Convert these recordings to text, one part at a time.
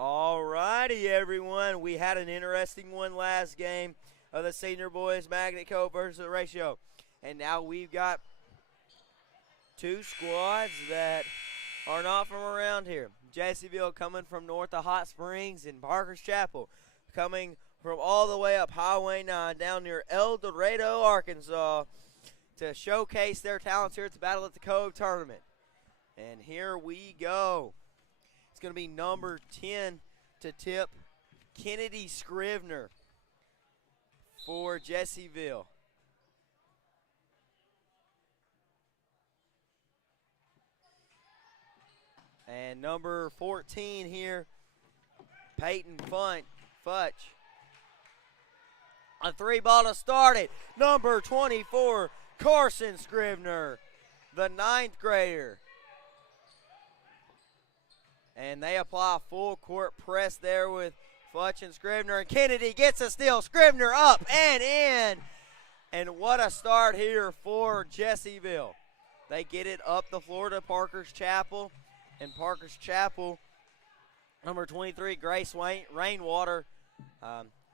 All righty, everyone. We had an interesting one last game of the Senior Boys Magnet Cove versus the Ratio. And now we've got two squads that are not from around here. Jessieville coming from north of Hot Springs and Parker's Chapel coming from all the way up Highway 9 down near El Dorado, Arkansas to showcase their talents here at the Battle at the Cove tournament. And here we go. It's going to be number 10 to tip, Kennedy Scrivener for Jessieville. And number 14 here, Peyton Futch. A three ball to start it. Number 24, Carson Scrivener, the ninth grader. And they apply a full court press there with Futch and Scrivener. And Kennedy gets a steal. Scrivener up and in. And what a start here for Jessieville. They get it up the floor to Parker's Chapel. And Parker's Chapel, number 23, Grace Rainwater,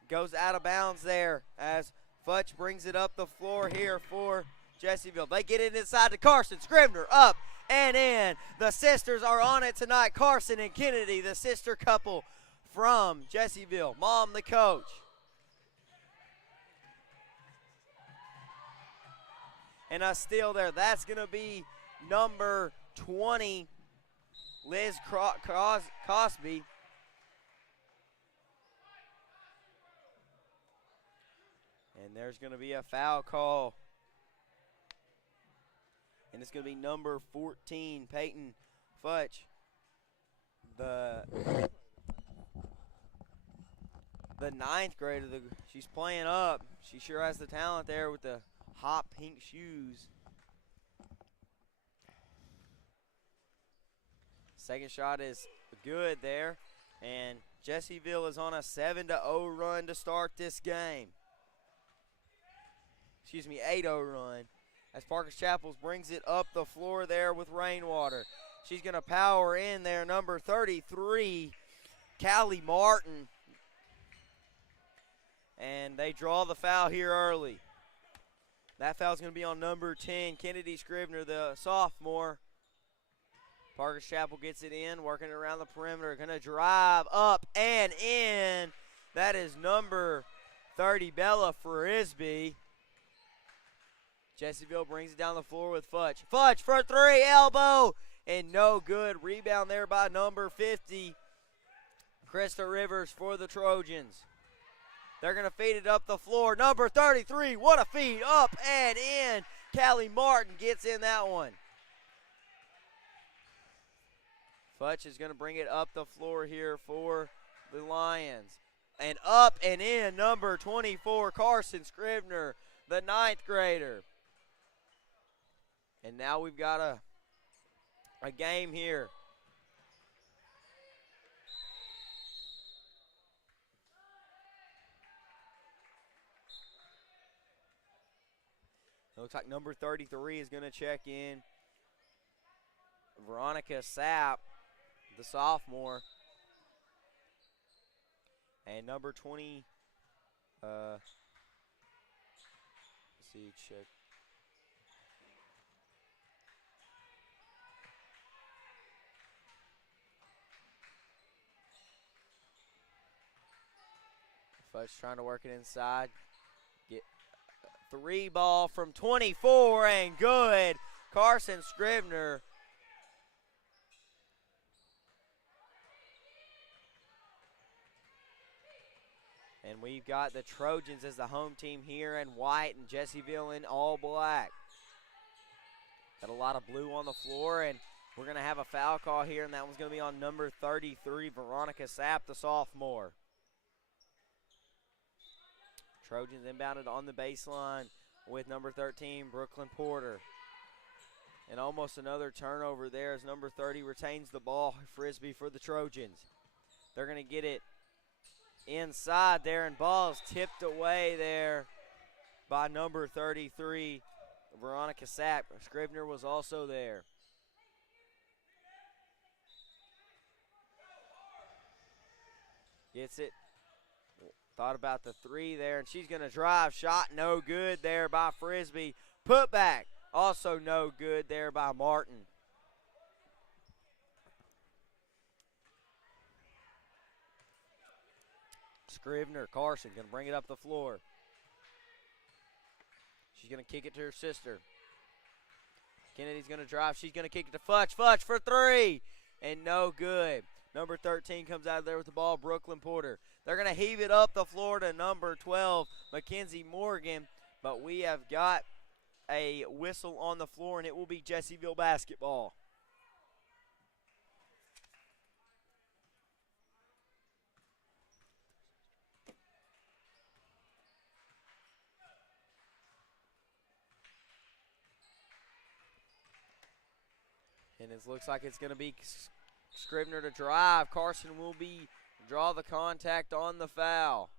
goes out of bounds there as Futch brings it up the floor here for Jessieville. They get it inside to Carson. Scrivener up and in. The sisters are on it tonight. Carson and Kennedy, the sister couple from Jessieville. Mom, the coach. And a steal there. That's going to be number 20, Liz Cosby. And there's going to be a foul call. And it's going to be number 14, Peyton Futch. The ninth grader, she's playing up. She sure has the talent there with the hot pink shoes. Second shot is good there. And Jessieville is on a 7-0 run to start this game. 8-0 run. As Parker's Chapels brings it up the floor there with Rainwater. She's going to power in there, number 33, Callie Martin. And they draw the foul here early. That foul's going to be on number 10, Kennedy Scrivener, the sophomore. Parker's Chapel gets it in, working it around the perimeter. Going to drive up and in. That is number 30, Bella Frisbee. Jessieville brings it down the floor with Futch. Futch for three, elbow, and no good. Rebound there by number 50, Krista Rivers for the Trojans. They're going to feed it up the floor. Number 33, what a feed, up and in. Callie Martin gets in that one. Futch is going to bring it up the floor here for the Lions. And up and in, number 24, Carson Scrivener, the ninth grader. And now we've got a game here. It looks like number 33 is going to check in. Veronica Sapp, the sophomore. And number 20, let's see, check. Futch trying to work it inside. Get three ball from 24 and good. Carson Scrivener. And we've got the Trojans as the home team here in white and Jessieville in all black. Got a lot of blue on the floor, and we're going to have a foul call here, and that one's going to be on number 33, Veronica Sapp, the sophomore. Trojans inbounded on the baseline with number 13, Brooklyn Porter. And almost another turnover there as number 30 retains the ball, Frisbee for the Trojans. They're going to get it inside there, and ball's tipped away there by number 33, Veronica Sapp. Scrivener was also there. Gets it. Thought about the three there, and she's going to drive. Shot no good there by Frisbee. Put back. Also no good there by Martin. Scrivener, Carson going to bring it up the floor. She's going to kick it to her sister. Kennedy's going to drive. She's going to kick it to Futch. Futch for three. And no good. Number 13 comes out of there with the ball, Brooklyn Porter. They're going to heave it up the floor to number 12, Mackenzie Morgan. But we have got a whistle on the floor, and it will be Jessieville basketball. And it looks like it's going to be Scrivener to drive. Carson will draw the contact on the foul.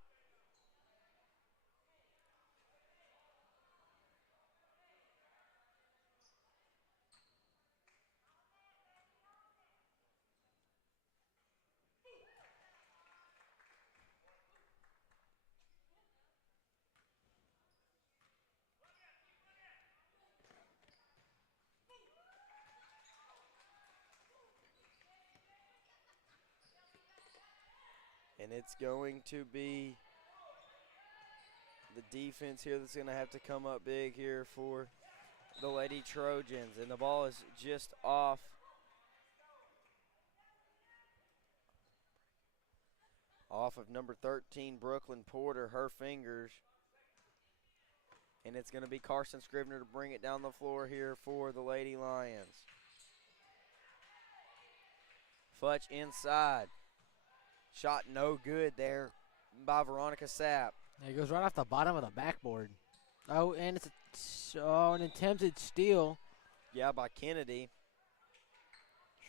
And it's going to be the defense here that's going to have to come up big here for the Lady Trojans. And the ball is just off of number 13, Brooklyn Porter, her fingers. And it's going to be Carson Scrivener to bring it down the floor here for the Lady Lions. Futch inside. Shot no good there by Veronica Sapp. It goes right off the bottom of the backboard. Oh, and it's an attempted steal. Yeah, by Kennedy.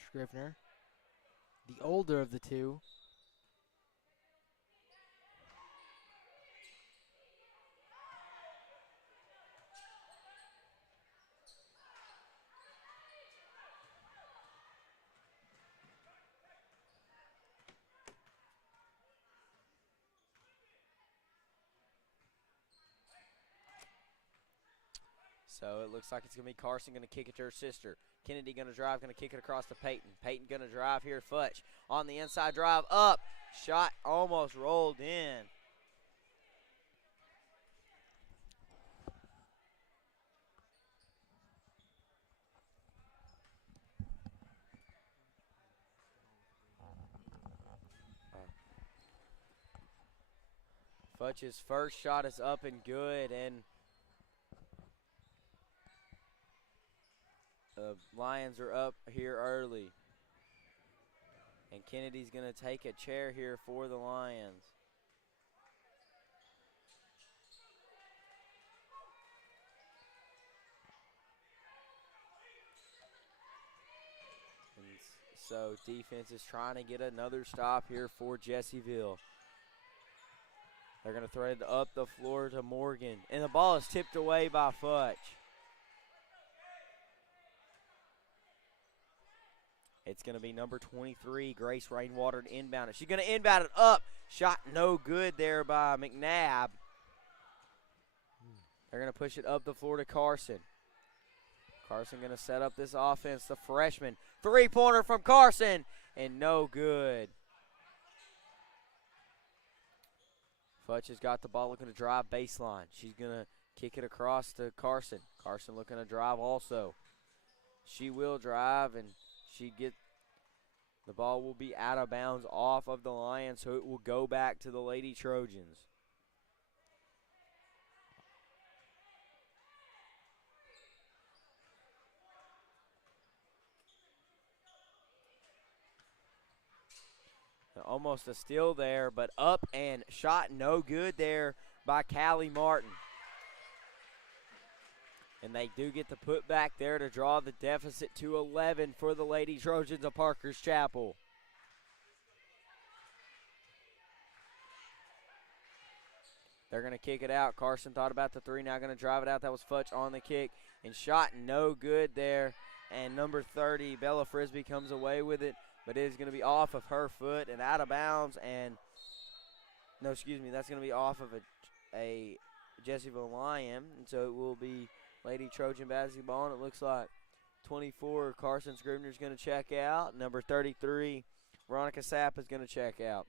Scrivener, the older of the two. So it looks like it's going to be Carson going to kick it to her sister. Kennedy going to drive, going to kick it across to Peyton. Peyton going to drive here. Futch on the inside drive up. Shot almost rolled in. Futch's first shot is up and good, and the Lions are up here early. And Kennedy's going to take a chair here for the Lions. And so defense is trying to get another stop here for Jessieville. They're going to throw it up the floor to Morgan. And the ball is tipped away by Futch. It's going to be number 23, Grace Rainwater, to inbound it. She's going to inbound it up. Shot no good there by McNabb. They're going to push it up the floor to Carson. Carson going to set up this offense. The freshman. Three-pointer from Carson. And no good. Futch has got the ball, looking to drive baseline. She's going to kick it across to Carson. Carson looking to drive also. She will drive, and the ball will be out of bounds off of the Lions, so it will go back to the Lady Trojans. Almost a steal there, but up and shot no good there by Callie Martin. And they do get the put back there to draw the deficit to 11 for the Lady Trojans of Parker's Chapel. They're going to kick it out. Carson thought about the three, now going to drive it out. That was Futch on the kick, and shot no good there. And number 30, Bella Frisbee, comes away with it, but it is going to be off of her foot and out of bounds, and No, excuse me. That's going to be off of a Jessieville Lion, and so it will be Lady Trojan basketball, and it looks like 24, Carson Scribner is going to check out. Number 33, Veronica Sapp is going to check out.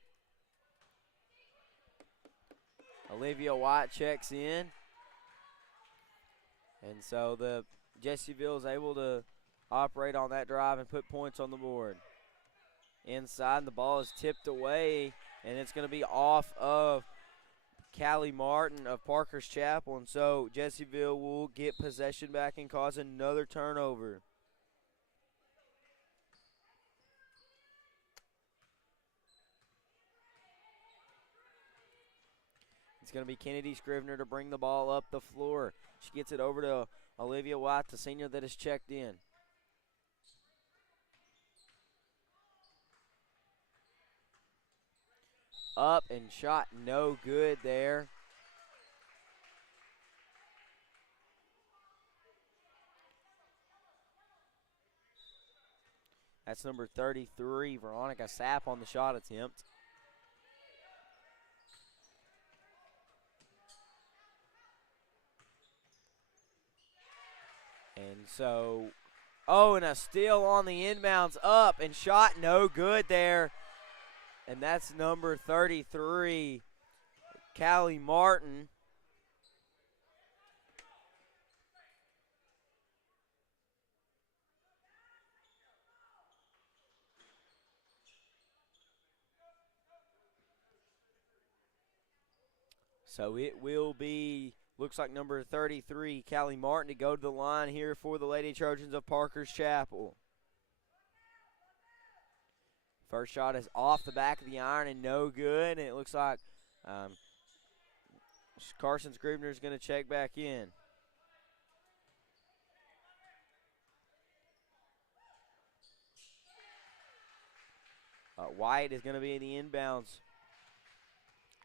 Olivia White checks in. And so the Jessieville is able to operate on that drive and put points on the board. Inside, the ball is tipped away, and it's going to be off of Callie Martin of Parker's Chapel. And so Jessieville will get possession back and cause another turnover. It's going to be Kennedy Scrivener to bring the ball up the floor. She gets it over to Olivia White, the senior that has checked in. Up and shot, no good there. That's number 33, Veronica Sapp, on the shot attempt. And so, and a steal on the inbounds, up and shot, no good there. And that's number 33, Callie Martin. So it will be, looks like number 33, Callie Martin, to go to the line here for the Lady Trojans of Parker's Chapel. First shot is off the back of the iron and no good. And it looks like Carson Scribner is going to check back in. White is going to be in the inbounds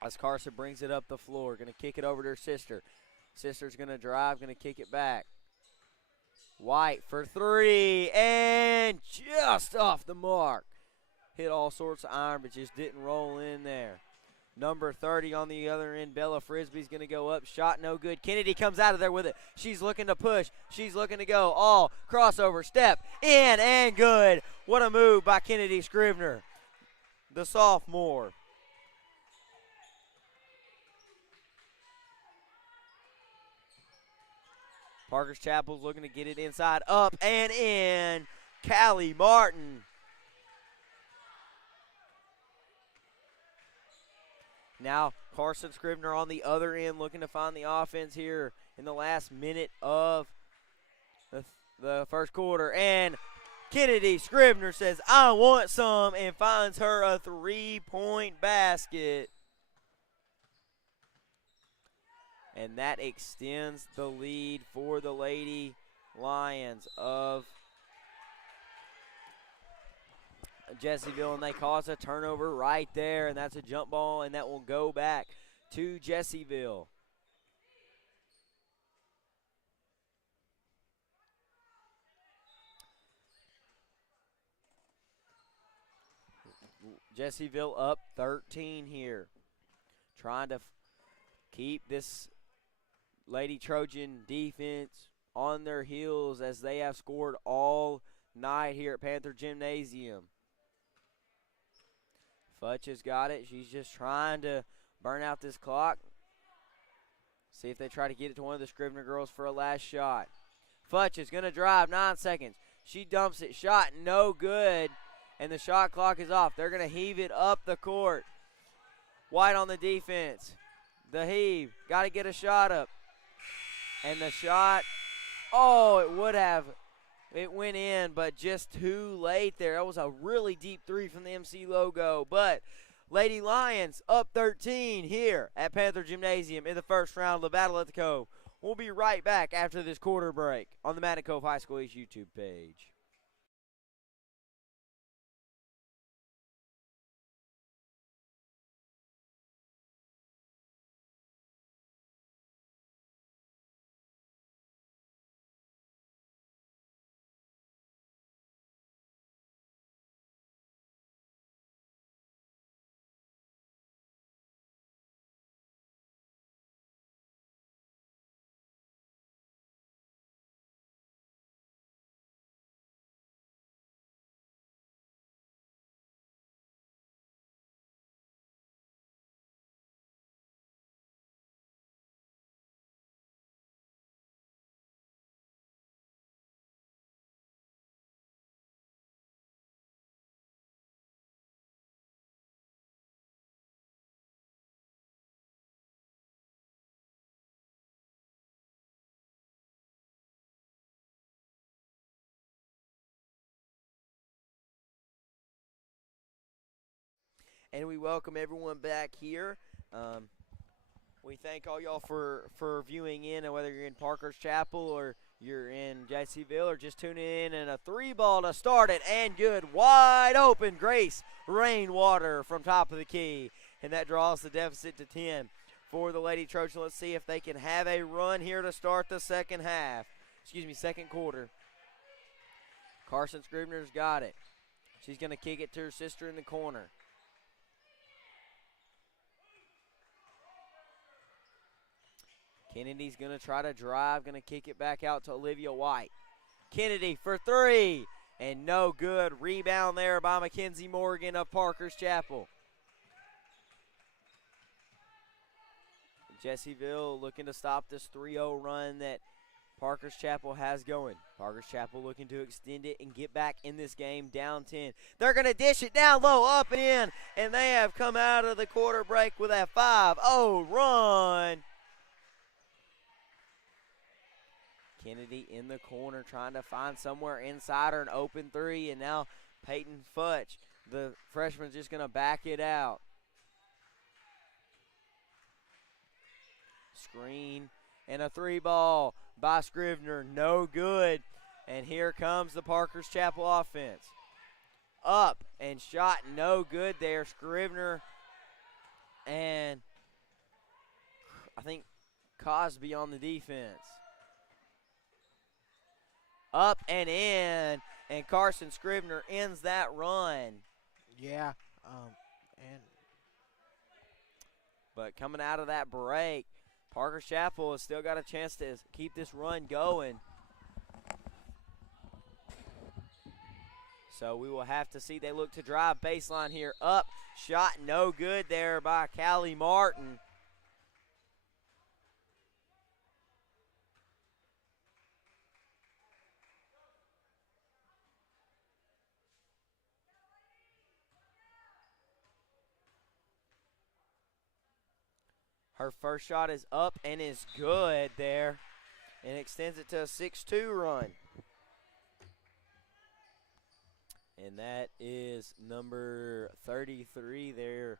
as Carson brings it up the floor. Going to kick it over to her sister. Sister's going to drive, going to kick it back. White for three, and just off the mark. Hit all sorts of iron, but just didn't roll in there. Number 30 on the other end, Bella Frisbee's going to go up. Shot no good. Kennedy comes out of there with it. She's looking to push. She's looking to go. All crossover, step, in, and good. What a move by Kennedy Scribner, the sophomore. Parker's Chapel's looking to get it inside, up and in. Callie Martin. Now Carson Scribner on the other end looking to find the offense here in the last minute of the first quarter. And Kennedy Scribner says, I want some, and finds her a three-point basket. And that extends the lead for the Lady Lions of Jessieville, and they cause a turnover right there, and that's a jump ball, and that will go back to Jessieville. Jessieville up 13 here, trying to keep this Lady Trojan defense on their heels as they have scored all night here at Panther Gymnasium. Futch has got it. She's just trying to burn out this clock. See if they try to get it to one of the Scribner girls for a last shot. Futch is going to drive, 9 seconds. She dumps it, shot no good, and the shot clock is off. They're going to heave it up the court. White on the defense. The heave, got to get a shot up. And the shot, it went in, but just too late there. That was a really deep three from the MC logo. But Lady Lions up 13 here at Panther Gymnasium in the first round of the Battle at the Cove. We'll be right back after this quarter break on the Madden Cove High School East YouTube page. and we welcome everyone back here. We thank all y'all for viewing in, and whether you're in Parker's Chapel or you're in Jessieville or just tuning in. And a 3-ball to start it, and good. Wide open, Grace Rainwater from top of the key. And that draws the deficit to 10 for the Lady Trojans. Let's see if they can have a run here to start the second quarter. Carson Scribner's got it. She's going to kick it to her sister in the corner. Kennedy's going to try to drive, going to kick it back out to Olivia White. Kennedy for 3, and no good. Rebound there by Mackenzie Morgan of Parker's Chapel. Jessieville looking to stop this 3-0 run that Parker's Chapel has going. Parker's Chapel looking to extend it and get back in this game down 10. They're going to dish it down low, up and in, and they have come out of the quarter break with a 5-0 run. Kennedy in the corner trying to find somewhere inside her an open 3, and now Peyton Futch, the freshman, just going to back it out. Screen and a 3-ball by Scribner, no good. And here comes the Parker's Chapel offense. Up and shot, no good there. Scribner and I think Cosby on the defense. Up and in, and Carson Scribner ends that run. Yeah, but coming out of that break, Parker's Chapel has still got a chance to keep this run going. So we will have to see. They look to drive baseline here. Up, shot no good there by Callie Martin. Her first shot is up and is good there, and extends it to a 6-2 run. And that is number 33 there,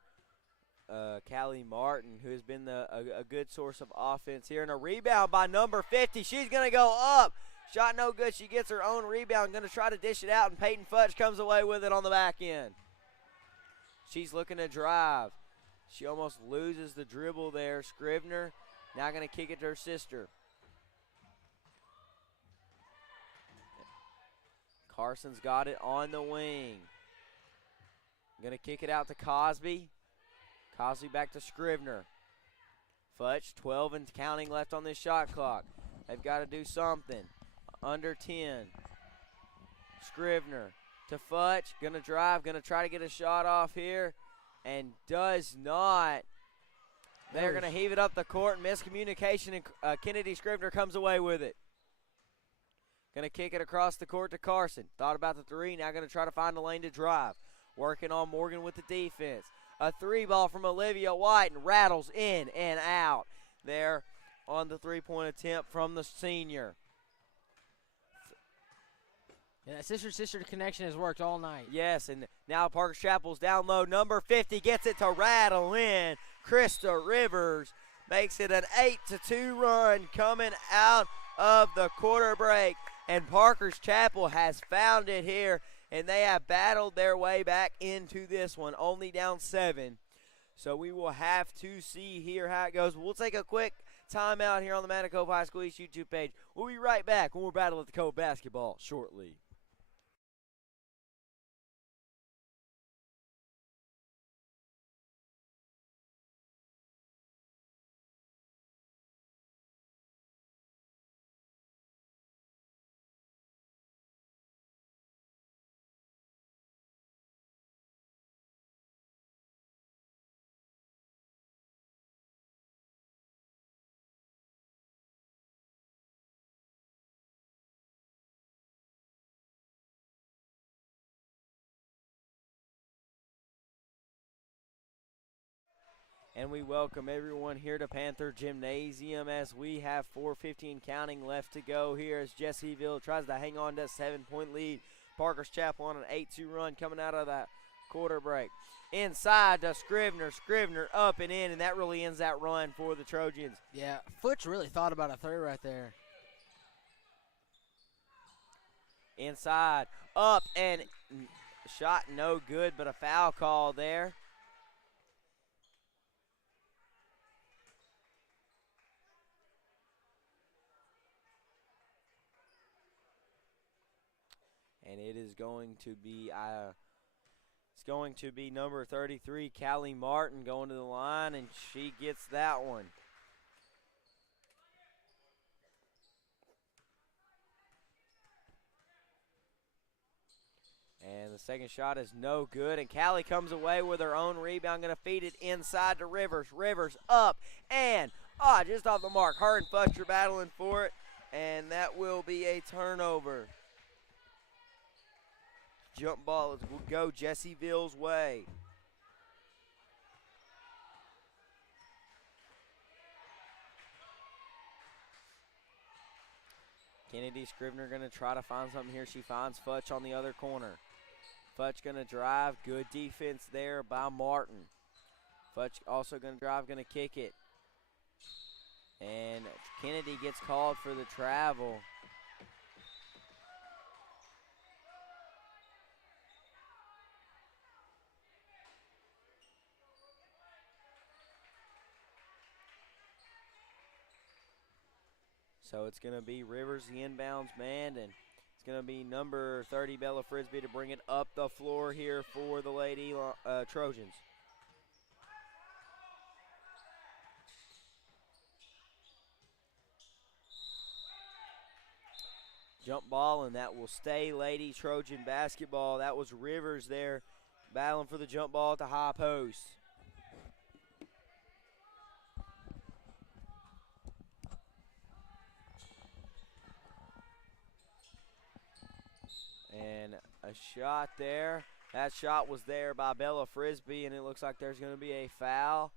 Callie Martin, who has been a good source of offense here. And a rebound by number 50. She's going to go up. Shot no good. She gets her own rebound. Going to try to dish it out, and Peyton Futch comes away with it on the back end. She's looking to drive. She almost loses the dribble there. Scribner now going to kick it to her sister. Carson's got it on the wing. Going to kick it out to Cosby. Cosby back to Scribner. Futch, 12 and counting left on this shot clock. They've got to do something. Under 10. Scribner to Futch. Going to drive. Going to try to get a shot off here. And does not. They're going to heave it up the court. Miscommunication, and Kennedy Scribner comes away with it. Going to kick it across the court to Carson. Thought about the 3. Now going to try to find the lane to drive. Working on Morgan with the defense. A 3-ball from Olivia White, and rattles in and out there on the 3-point attempt from the senior. Yeah, that sister connection has worked all night. Yes, and now Parker Chapel's down low. Number 50 gets it to rattle in. Krista Rivers makes it an 8-2 run coming out of the quarter break. And Parker's Chapel has found it here, and they have battled their way back into this one, only down 7. So we will have to see here how it goes. We'll take a quick timeout here on the Mount Cove High School East YouTube page. We'll be right back when we're battling at the Cove basketball shortly. And we welcome everyone here to Panther Gymnasium as we have 4:15 counting left to go here as Jessieville tries to hang on to a 7-point lead. Parker's Chapel on an 8-2 run coming out of that quarter break. Inside to Scrivener. Scrivener up and in, and that really ends that run for the Trojans. Yeah, Futch really thought about a three right there. Inside, up, and shot no good, but a foul call there. And it is going to be number 33, Callie Martin, going to the line, and she gets that one. And the second shot is no good, and Callie comes away with her own rebound, going to feed it inside to Rivers. Rivers up, and just off the mark. Her and Futch are battling for it, and that will be a turnover. Jump ball will go Jessieville's way. Kennedy Scrivener going to try to find something here. She finds Futch on the other corner. Futch going to drive. Good defense there by Martin. Futch also going to drive, going to kick it. And Kennedy gets called for the travel. So it's going to be Rivers, the inbounds man, and it's going to be number 30, Bella Frisbee, to bring it up the floor here for the Lady Trojans. Jump ball, and that will stay Lady Trojan basketball. That was Rivers there battling for the jump ball at the high post. And a shot there. That shot was there by Bella Frisbee, and it looks like there's going to be a foul.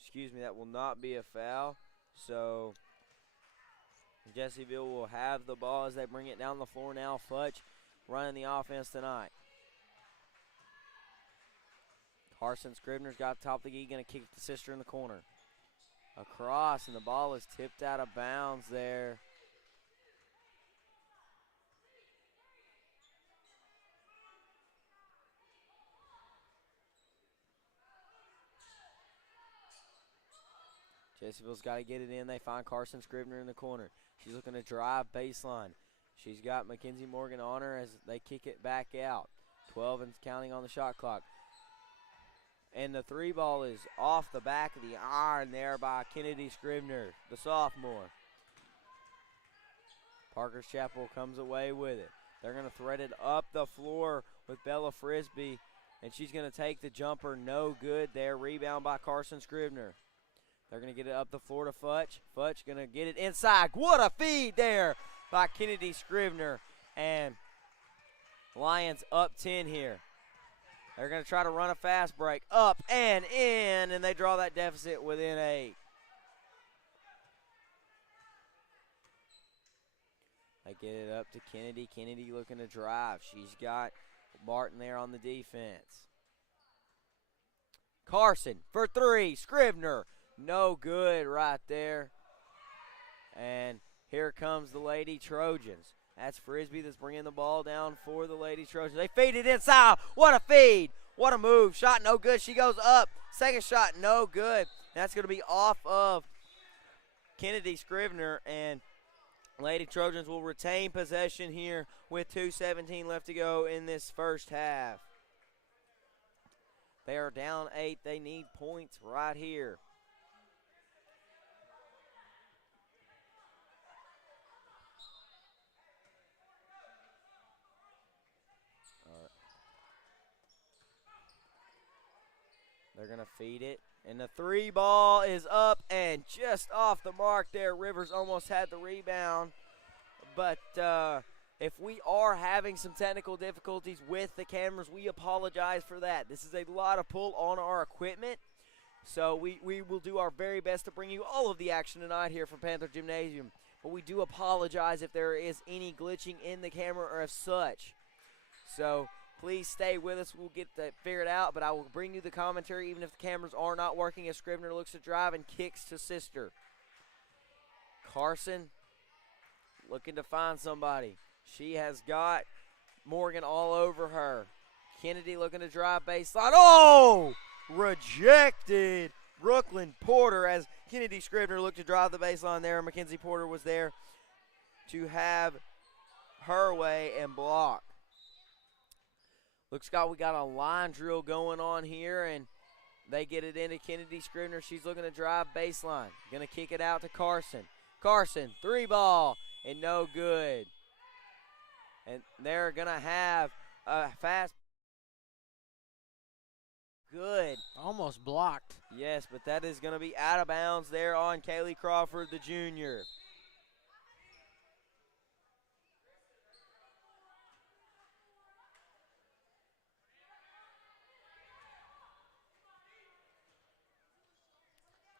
Excuse me, that will not be a foul. So Jessieville will have the ball as they bring it down the floor now. Futch running the offense tonight. Carson Scrivener's got the top of the key, going to kick it to Sister in the corner. Across, and the ball is tipped out of bounds there. Jessieville's got to get it in. They find Carson Scrivener in the corner. She's looking to drive baseline. She's got Mackenzie Morgan on her as they kick it back out. 12 and counting on the shot clock. And the three ball is off the back of the iron there by Kennedy Scrivener, the sophomore. Parker's Chapel comes away with it. They're going to thread it up the floor with Bella Frisbee, and she's going to take the jumper. No good there. Rebound by Carson Scrivener. They're going to get it up the floor to Futch. Futch going to get it inside. What a feed there by Kennedy Scrivener. And Lions up 10 here. They're going to try to run a fast break. Up and in, and they draw that deficit within 8. They get it up to Kennedy. Kennedy looking to drive. She's got Martin there on the defense. Carson for three. Scrivener. No good right there. And here comes the Lady Trojans. That's Frisbee that's bringing the ball down for the Lady Trojans. They feed it inside. What a feed. What a move. Shot no good. She goes up. Second shot no good. That's going to be off of Kennedy Scrivener, and Lady Trojans will retain possession here with 2:17 left to go in this first half. They are down 8. They need points right here. They're going to feed it. And the three ball is up and just off the mark there. Rivers almost had the rebound. But if we are having some technical difficulties with the cameras, we apologize for that. This is a lot of pull on our equipment. So we will do our very best to bring you all of the action tonight here from Panther Gymnasium. but we do apologize if there is any glitching in the camera or of such. So please stay with us. We'll get that figured out, but I will bring you the commentary even if the cameras are not working as Scrivener looks to drive and kicks to Sister. Carson looking to find somebody. She has got Morgan all over her. Kennedy looking to drive baseline. Oh! Rejected. Brooklyn Porter as Kennedy Scrivener looked to drive the baseline there. Mackenzie Porter was there to have her way and block. Looks like we got a line drill going on here, and they get it into Kennedy Scrivener. She's looking to drive baseline. Going to kick it out to Carson. Carson, 3-ball, and no good. And they're going to have a fast. Good. Almost blocked. Yes, but that is going to be out of bounds there on Kaylee Crawford, the junior.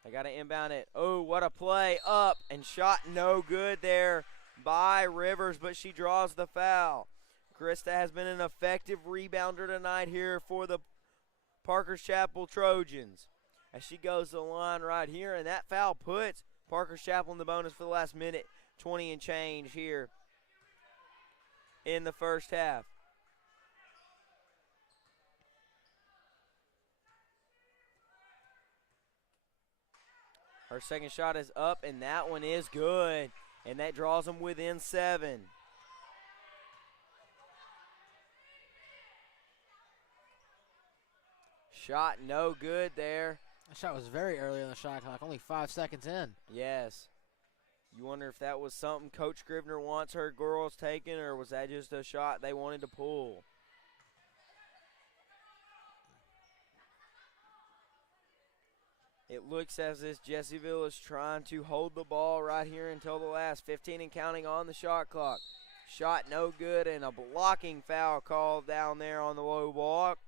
They got to inbound it. Oh, what a play. Up and shot no good there by Rivers, but she draws the foul. Krista has been an effective rebounder tonight here for the Parker's Chapel Trojans. As she goes to the line right here, and that foul puts Parker's Chapel in the bonus for the last minute, 20 and change here in the first half. Her second shot is up, and that one is good, and that draws them within 7. Shot no good there. That shot was very early in the shot clock, only 5 seconds in. Yes. You wonder if that was something Coach Scrivener wants her girls taking, or was that just a shot they wanted to pull? It looks as if Jessieville is trying to hold the ball right here until the last 15 and counting on the shot clock. Shot no good, and a blocking foul called down there on the low block.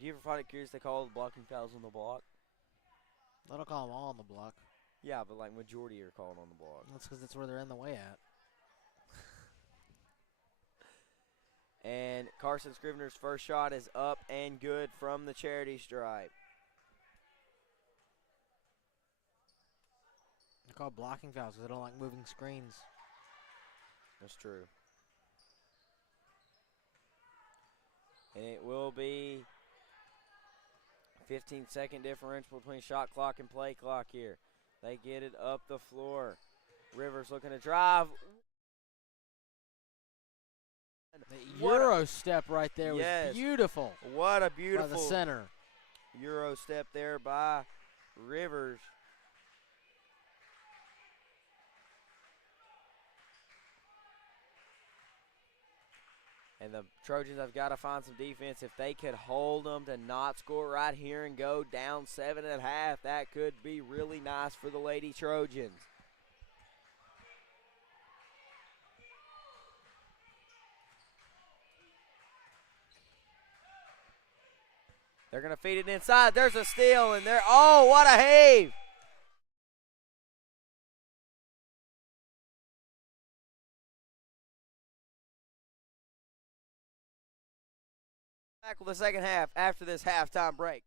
Do you ever find it curious they call the blocking fouls on the block? They don't call them all on the block. Yeah, but like majority are called on the block. That's because that's where they're in the way at. And Carson Scrivener's first shot is up and good from the charity stripe. They're called blocking fouls because they don't like moving screens. That's true. And it will be 15-second differential between shot clock and play clock here. They get it up the floor. Rivers looking to drive. The Euro step right there was beautiful. What a beautiful by the center. Euro step there by Rivers. And the Trojans have got to find some defense. If they could hold them to not score right here and go down 7 at half, that could be really nice for the Lady Trojans. They're going to feed it inside. There's a steal, and there. Oh, what a heave. Back with the second half after this halftime break.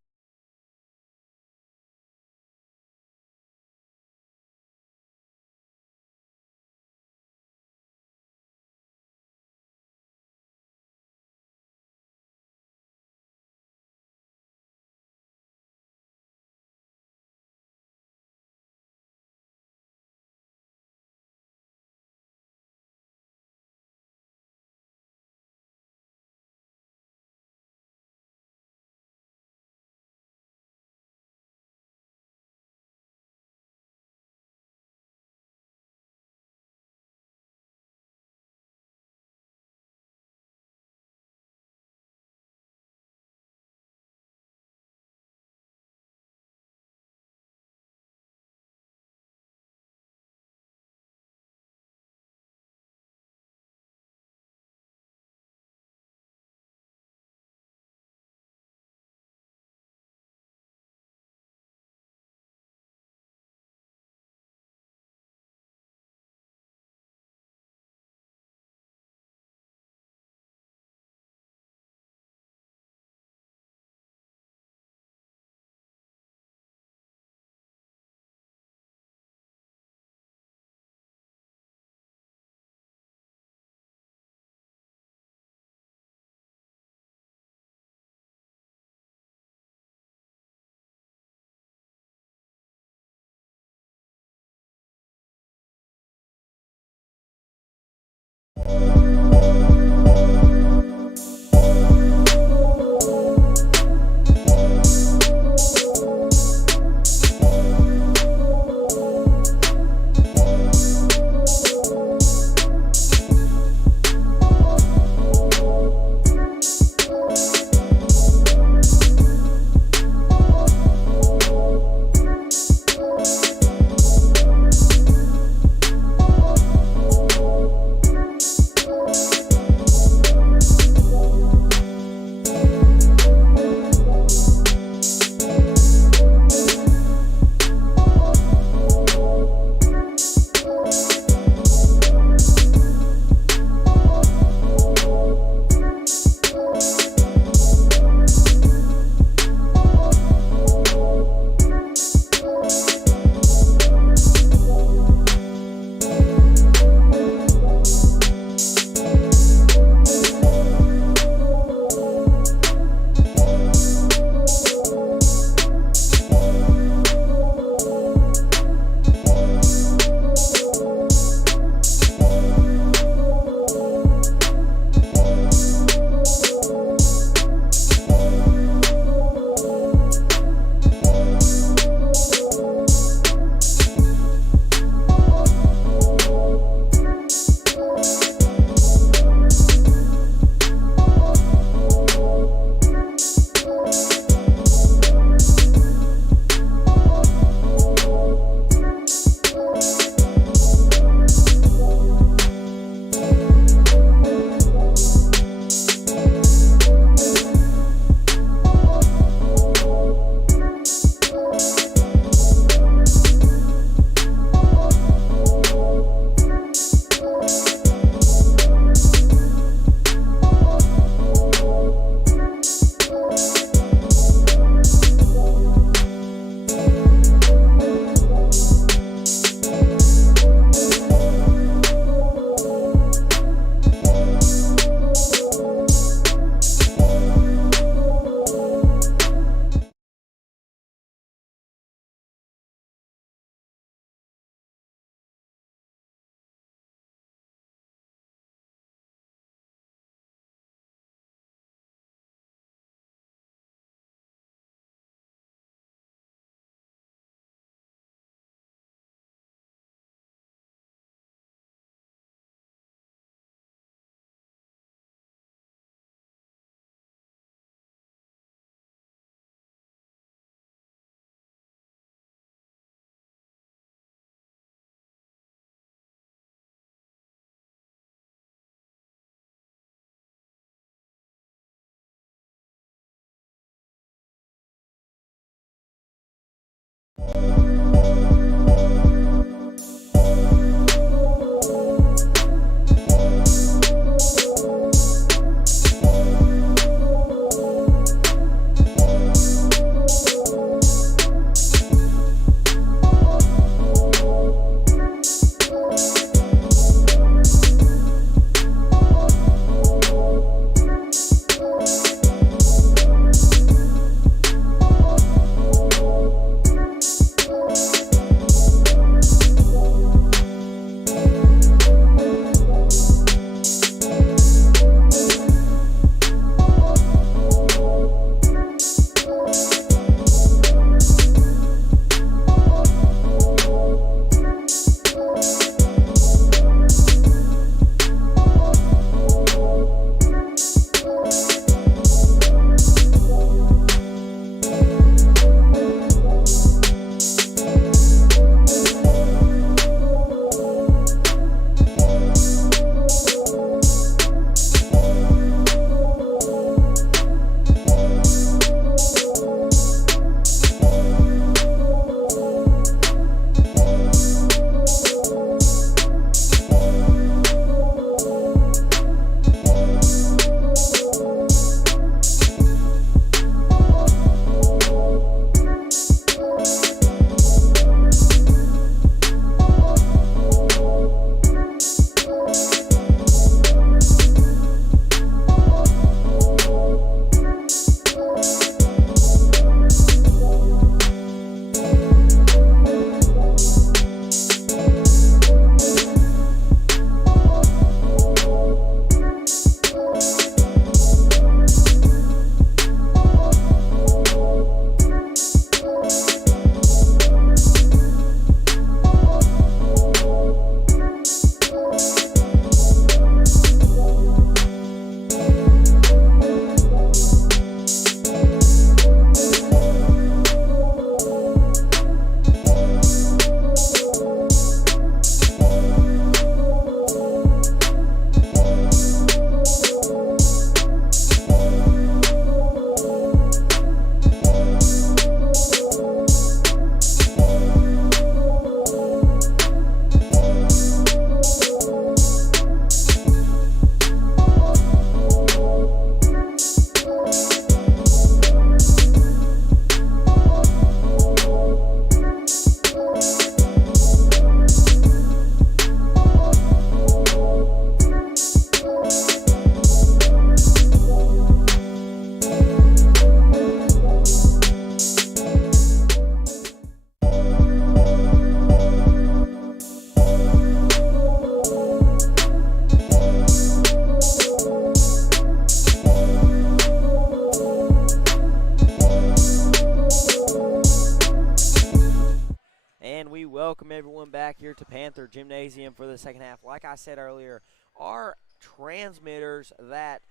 And we welcome everyone back here to Panther Gymnasium for the second half. Like I said earlier, our transmitters that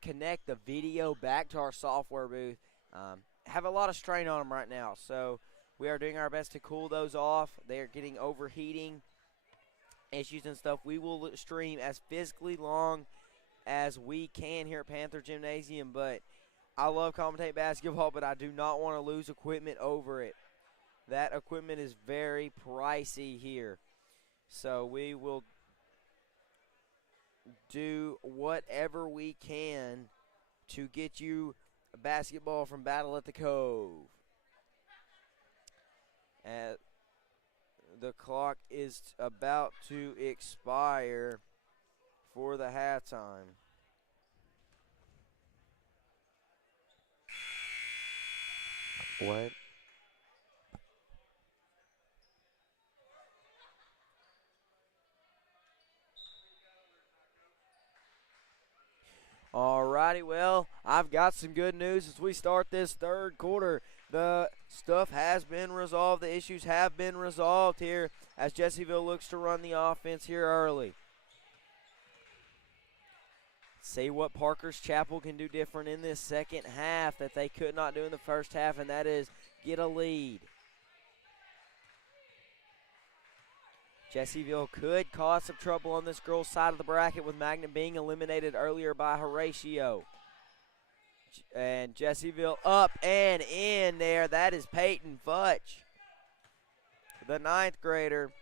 connect the video back to our software booth have a lot of strain on them right now. So we are doing our best to cool those off. They are getting overheating issues and stuff. We will stream as physically long as we can here at Panther Gymnasium, but I love commentating basketball, but I do not want to lose equipment over it. That equipment is very pricey here. So we will do whatever we can to get you basketball from Battle at the Cove. The clock is about to expire for the halftime. What? Alrighty, well, I've got some good news as we start this third quarter. The stuff has been resolved. The issues have been resolved here as Jessieville looks to run the offense here early. See what Parker's Chapel can do different in this second half that they could not do in the first half, and that is get a lead. Jessieville could cause some trouble on this girls' side of the bracket with Magnet being eliminated earlier by Horatio. And Jessieville up and in there. That is Peyton Futch, the 9th grader.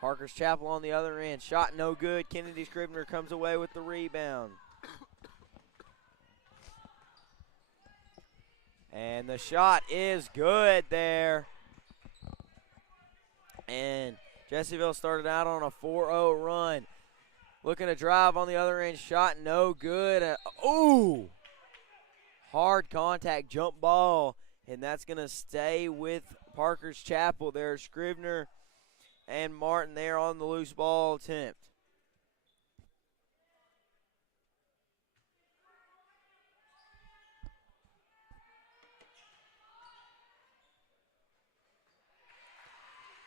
Parker's Chapel on the other end. Shot no good. Kennedy Scribner comes away with the rebound. And the shot is good there. And Jessieville started out on a 4-0 run. Looking to drive on the other end. Shot no good. Ooh! Hard contact jump ball. And that's going to stay with Parker's Chapel there. Scribner and Martin there on the loose ball attempt.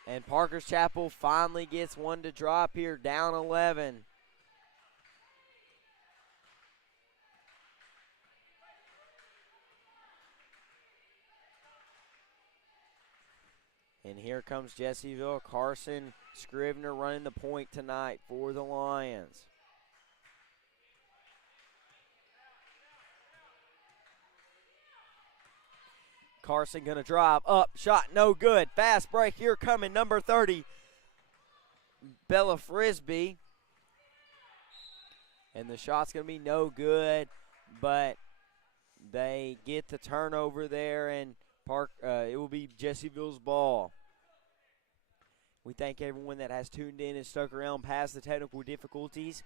And Parker's Chapel finally gets one to drop here, down 11. And here comes Jessieville. Carson Scribner running the point tonight for the Lions. Carson gonna drive up, shot no good. Fast break here coming, number 30, Bella Frisbee. And the shot's gonna be no good, but they get the turnover there, and it will be Jessieville's ball. We thank everyone that has tuned in and stuck around past the technical difficulties.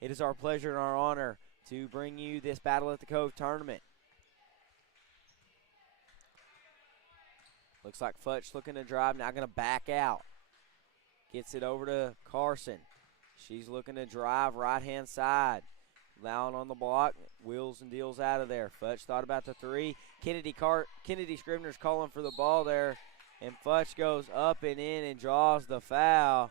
It is our pleasure and our honor to bring you this Battle at the Cove tournament. Looks like Futch looking to drive, now going to back out. Gets it over to Carson. She's looking to drive right-hand side. Loud on the block, wheels and deals out of there. Futch thought about the three. Kennedy Scribner's calling for the ball there. And Futch goes up and in and draws the foul.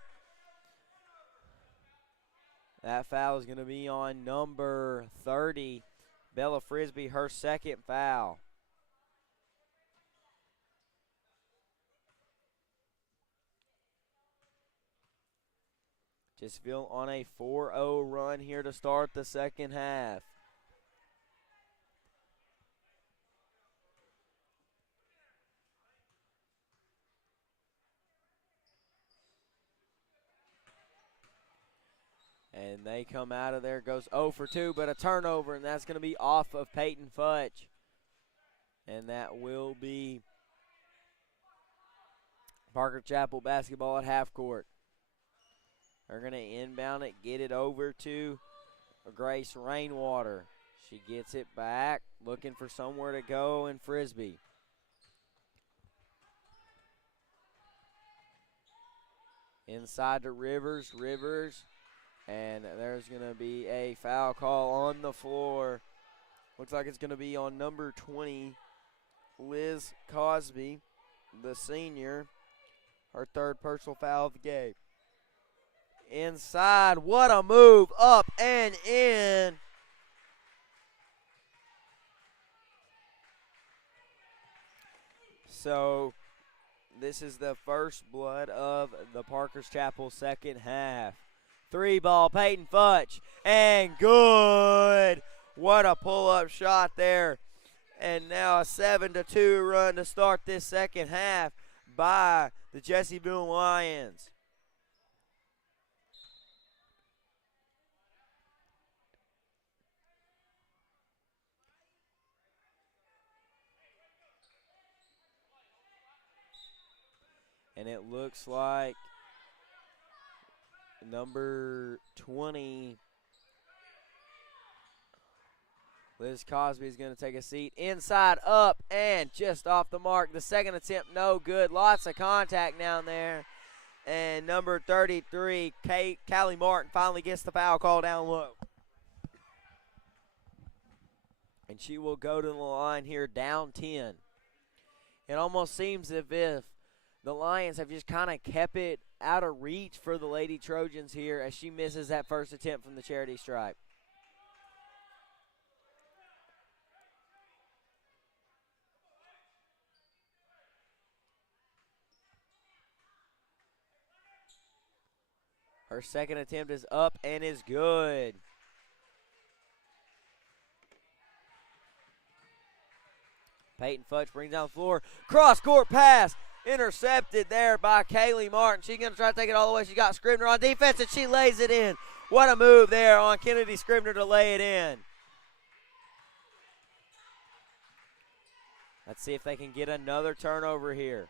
That foul is going to be on number 30, Bella Frisbee, her second foul. Jessieville on a 4-0 run here to start the second half. And they come out of there, goes 0 for 2, but a turnover, and that's going to be off of Peyton Futch. And that will be Parker Chapel basketball at half court. They're going to inbound it, get it over to Grace Rainwater. She gets it back, looking for somewhere to go, and Frisbee. Inside to Rivers. Rivers And there's going to be a foul call on the floor. Looks like it's going to be on number 20, Liz Cosby, the senior. Her third personal foul of the game. Inside, what a move, up and in. So this is the first blood of the Parker's Chapel second half. 3-ball, Peyton Futch, and good. What a pull-up shot there. And now a 7-2 run to start this second half by the Jessieville Lions. And it looks like number 20, Liz Cosby, is going to take a seat. Inside, up, and just off the mark. The second attempt, no good. Lots of contact down there. And number 33, Callie Martin, finally gets the foul call down low. And she will go to the line here down 10. It almost seems as if the Lions have just kind of kept it out of reach for the Lady Trojans here as she misses that first attempt from the charity stripe. Her second attempt is up and is good. Peyton Futch brings down the floor. Cross-court pass. Intercepted there by Kaylee Martin. She's going to try to take it all the way. She got Scribner on defense, and she lays it in. What a move there on Kennedy Scribner to lay it in. Let's see if they can get another turnover here.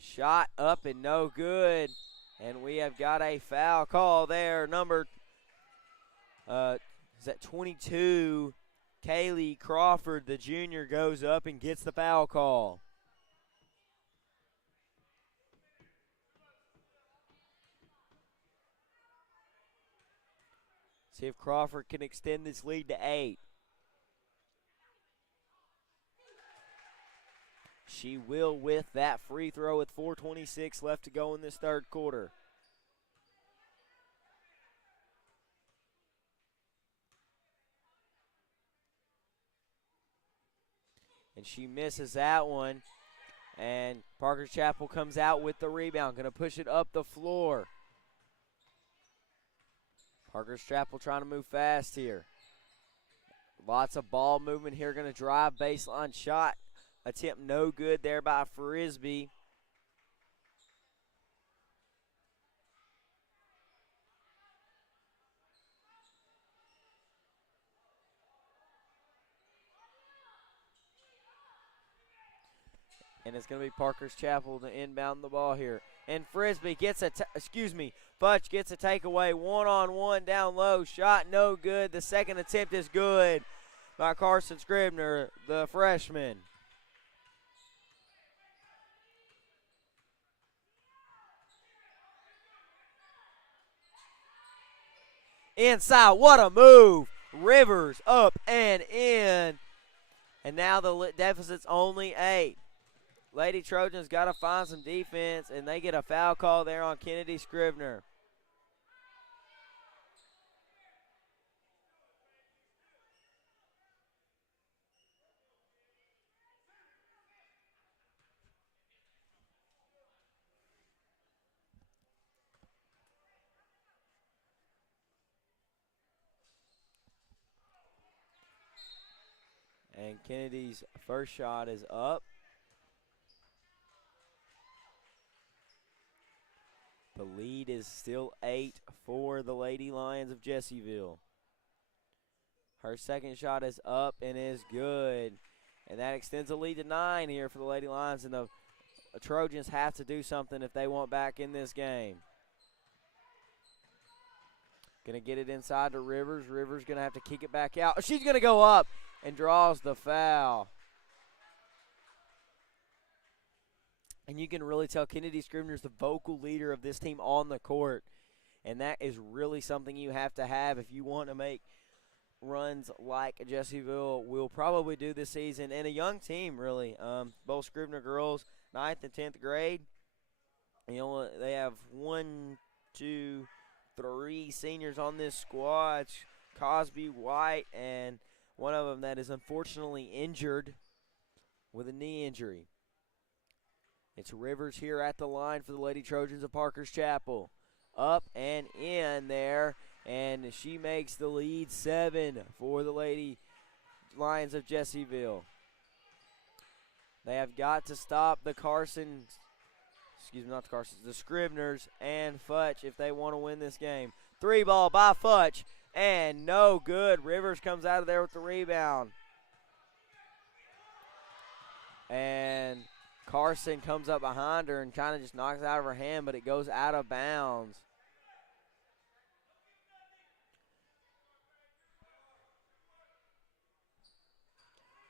Shot up and no good. And we have got a foul call there. Number, is that 22, Kaylee Crawford, the junior, goes up and gets the foul call. See if Crawford can extend this lead to 8. She will with that free throw with 4:26 left to go in this third quarter. And she misses that one. And Parker Chapel comes out with the rebound. Going to push it up the floor. Parker Chapel trying to move fast here. Lots of ball movement here. Going to drive baseline shot. Attempt no good there by Frisbee. And it's going to be Parker's Chapel to inbound the ball here. And Frisbee gets Futch gets a takeaway. One-on-one down low. Shot no good. The second attempt is good by Carson Scribner, the freshman. Inside, what a move. Rivers up and in. And now the deficit's only 8. Lady Trojans got to find some defense, and they get a foul call there on Kennedy Scribner. And Kennedy's first shot is up. The lead is still 8 for the Lady Lions of Jessieville. Her second shot is up and is good. And that extends the lead to 9 here for the Lady Lions. And the Trojans have to do something if they want back in this game. Going to get it inside to Rivers. Rivers going to have to kick it back out. She's going to go up and draws the foul. And you can really tell Kennedy Scribner's the vocal leader of this team on the court. And that is really something you have to have if you want to make runs like Jessieville will probably do this season. And a young team, really. Both Scrivener girls, 9th and 10th grade. You know, they have 1, 2, 3 seniors on this squad. Cosby, White, and one of them that is unfortunately injured with a knee injury. It's Rivers here at the line for the Lady Trojans of Parker's Chapel. Up and in there, and she makes the lead 7 for the Lady Lions of Jessieville. They have got to stop the the Scriveners and Futch if they want to win this game. 3 ball by Futch, and no good. Rivers comes out of there with the rebound. And Carson comes up behind her and kind of just knocks it out of her hand, but it goes out of bounds.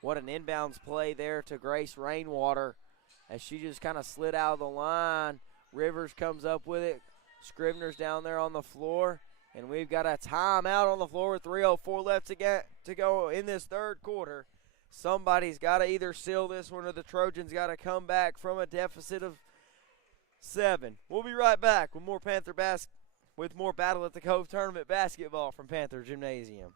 What an inbounds play there to Grace Rainwater as she just kind of slid out of the line. Rivers comes up with it. Scrivener's down there on the floor. And we've got a timeout on the floor with 3:04 left to go in this third quarter. Somebody's got to either seal this one or the Trojans got to come back from a deficit of 7. We'll be right back with more with more Battle at the Cove tournament basketball from Panther Gymnasium.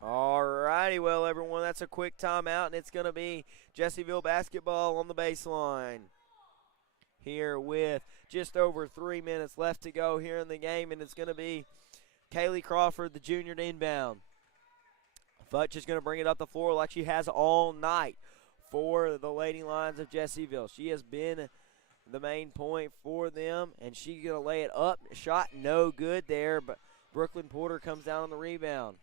All righty, well, everyone, that's a quick timeout, and it's going to be Jessieville basketball on the baseline here with just over 3 minutes left to go here in the game, and it's going to be Kaylee Crawford, the junior, to inbound. Futch is going to bring it up the floor like she has all night for the Lady Lions of Jessieville. She has been the main point for them, and she's going to lay it up. Shot no good there, but Brooklyn Porter comes down on the rebound.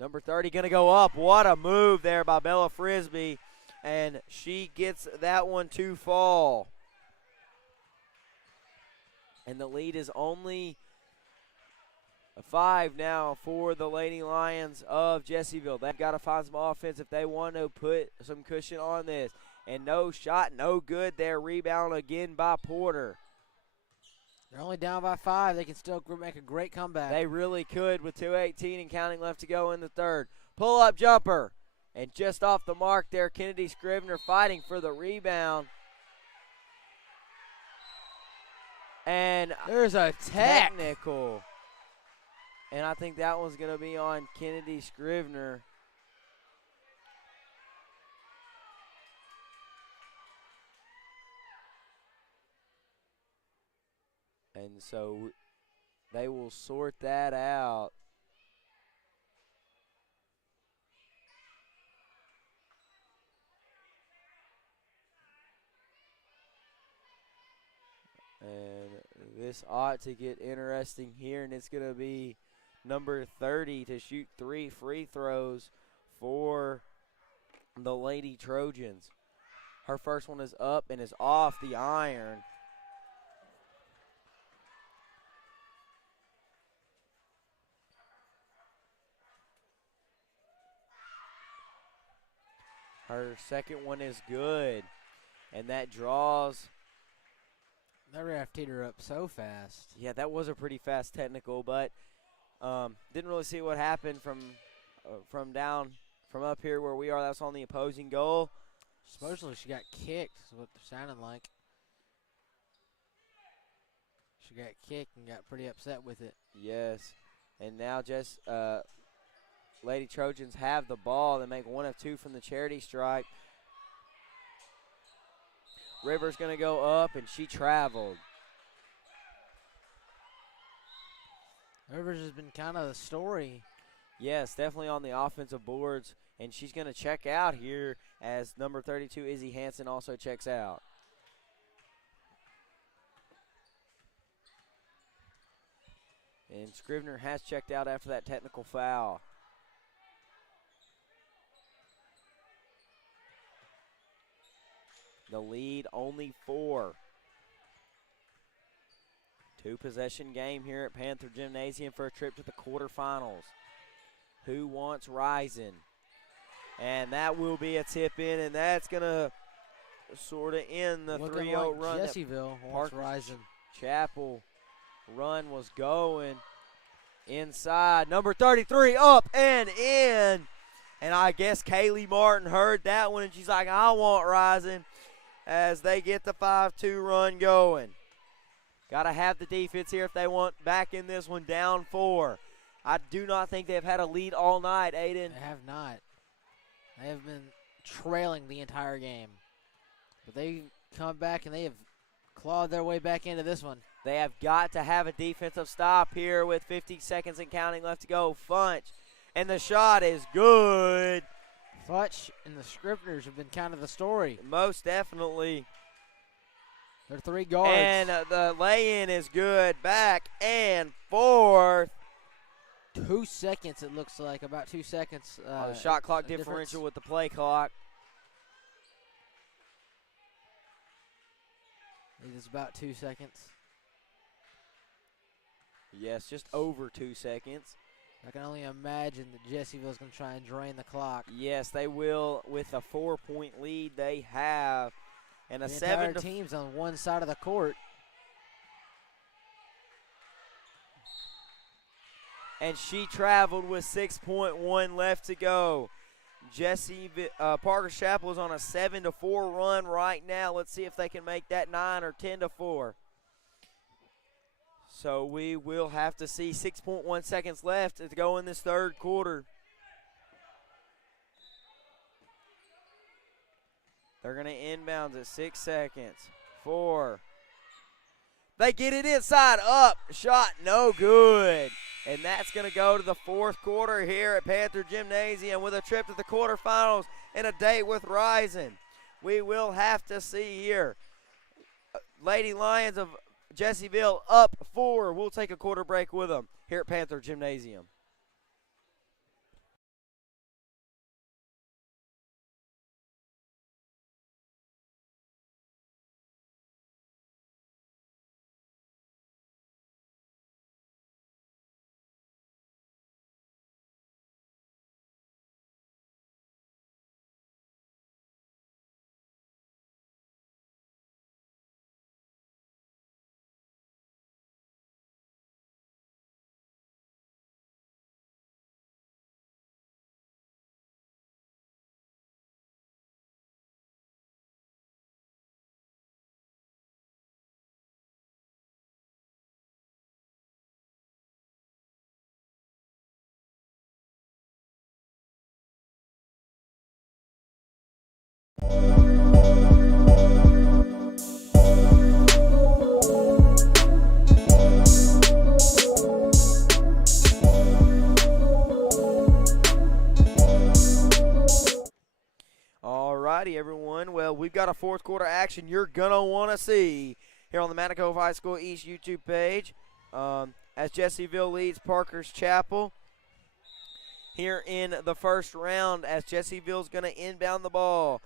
Number 30 going to go up. What a move there by Bella Frisbee, and she gets that one to fall. And the lead is only 5 now for the Lady Lions of Jessieville. They've got to find some offense if they want to put some cushion on this. And no shot, no good there. Rebound again by Porter. They're only down by 5. They can still make a great comeback. They really could with 2:18 and counting left to go in the third. Pull-up jumper. And just off the mark there, Kennedy Scrivener fighting for the rebound. And there's a technical. And I think that one's going to be on Kennedy Scrivener. And so they will sort that out. And this ought to get interesting here, and it's going to be number 30 to shoot 3 free throws for the Lady Trojans. Her first one is up and is off the iron. Her second one is good, and that draws. That ref teed her up so fast. Yeah, that was a pretty fast technical, but didn't really see what happened from up here where we are. That's on the opposing goal. Supposedly she got kicked, is what they're sounding like. She got kicked and got pretty upset with it. Yes, and now Lady Trojans have the ball. They make 1 of 2 from the charity stripe. Rivers going to go up, and she traveled. Rivers has been kind of the story. Yes, definitely on the offensive boards, and she's going to check out here as number 32, Izzy Hansen, also checks out. And Scrivener has checked out after that technical foul. The lead only 4. 2-possession game here at Panther Gymnasium for a trip to the quarterfinals. Who wants Rising? And that will be a tip in, and that's going to sort of end the 3-0 run. Jessieville wants Rising. Chapel run was going inside. Number 33 up and in. And I guess Kaylee Martin heard that one, and she's like, I want Rising, as they get the 5-2 run going. Got to have the defense here if they want back in this one, down 4. I do not think they've had a lead all night, Aiden. They have not. They have been trailing the entire game. But they come back and they have clawed their way back into this one. They have got to have a defensive stop here with 50 seconds and counting left to go. Funch, and the shot is good. Futch and the Scriveners have been kind of the story. Most definitely. They're 3 guards. And the lay-in is good. Back and forth. 2 seconds, it looks like. About 2 seconds. The shot clock differential with the play clock. It is about 2 seconds. Yes, just over 2 seconds. I can only imagine that Jessieville's going to try and drain the clock. Yes, they will with a 4-point lead they have. And a the 7 entire team's on one side of the court. And she traveled with 6.1 left to go. Parker Chapel is on a 7-4 run right now. Let's see if they can make that 9 or 10-4. So we will have to see 6.1 seconds left to go in this third quarter. They're going to inbounds at 6 seconds. 4. They get it inside, up, shot, no good. And that's going to go to the fourth quarter here at Panther Gymnasium with a trip to the quarterfinals and a date with Rising. We will have to see here. Lady Lions of Jessieville up 4. We'll take a quarter break with them here at Panther Gymnasium. Alrighty, everyone. Well, we've got a fourth quarter action you're going to want to see here on the Cove High School East YouTube page as Jessieville leads Parker's Chapel here in the first round as Jessieville's going to inbound the ball.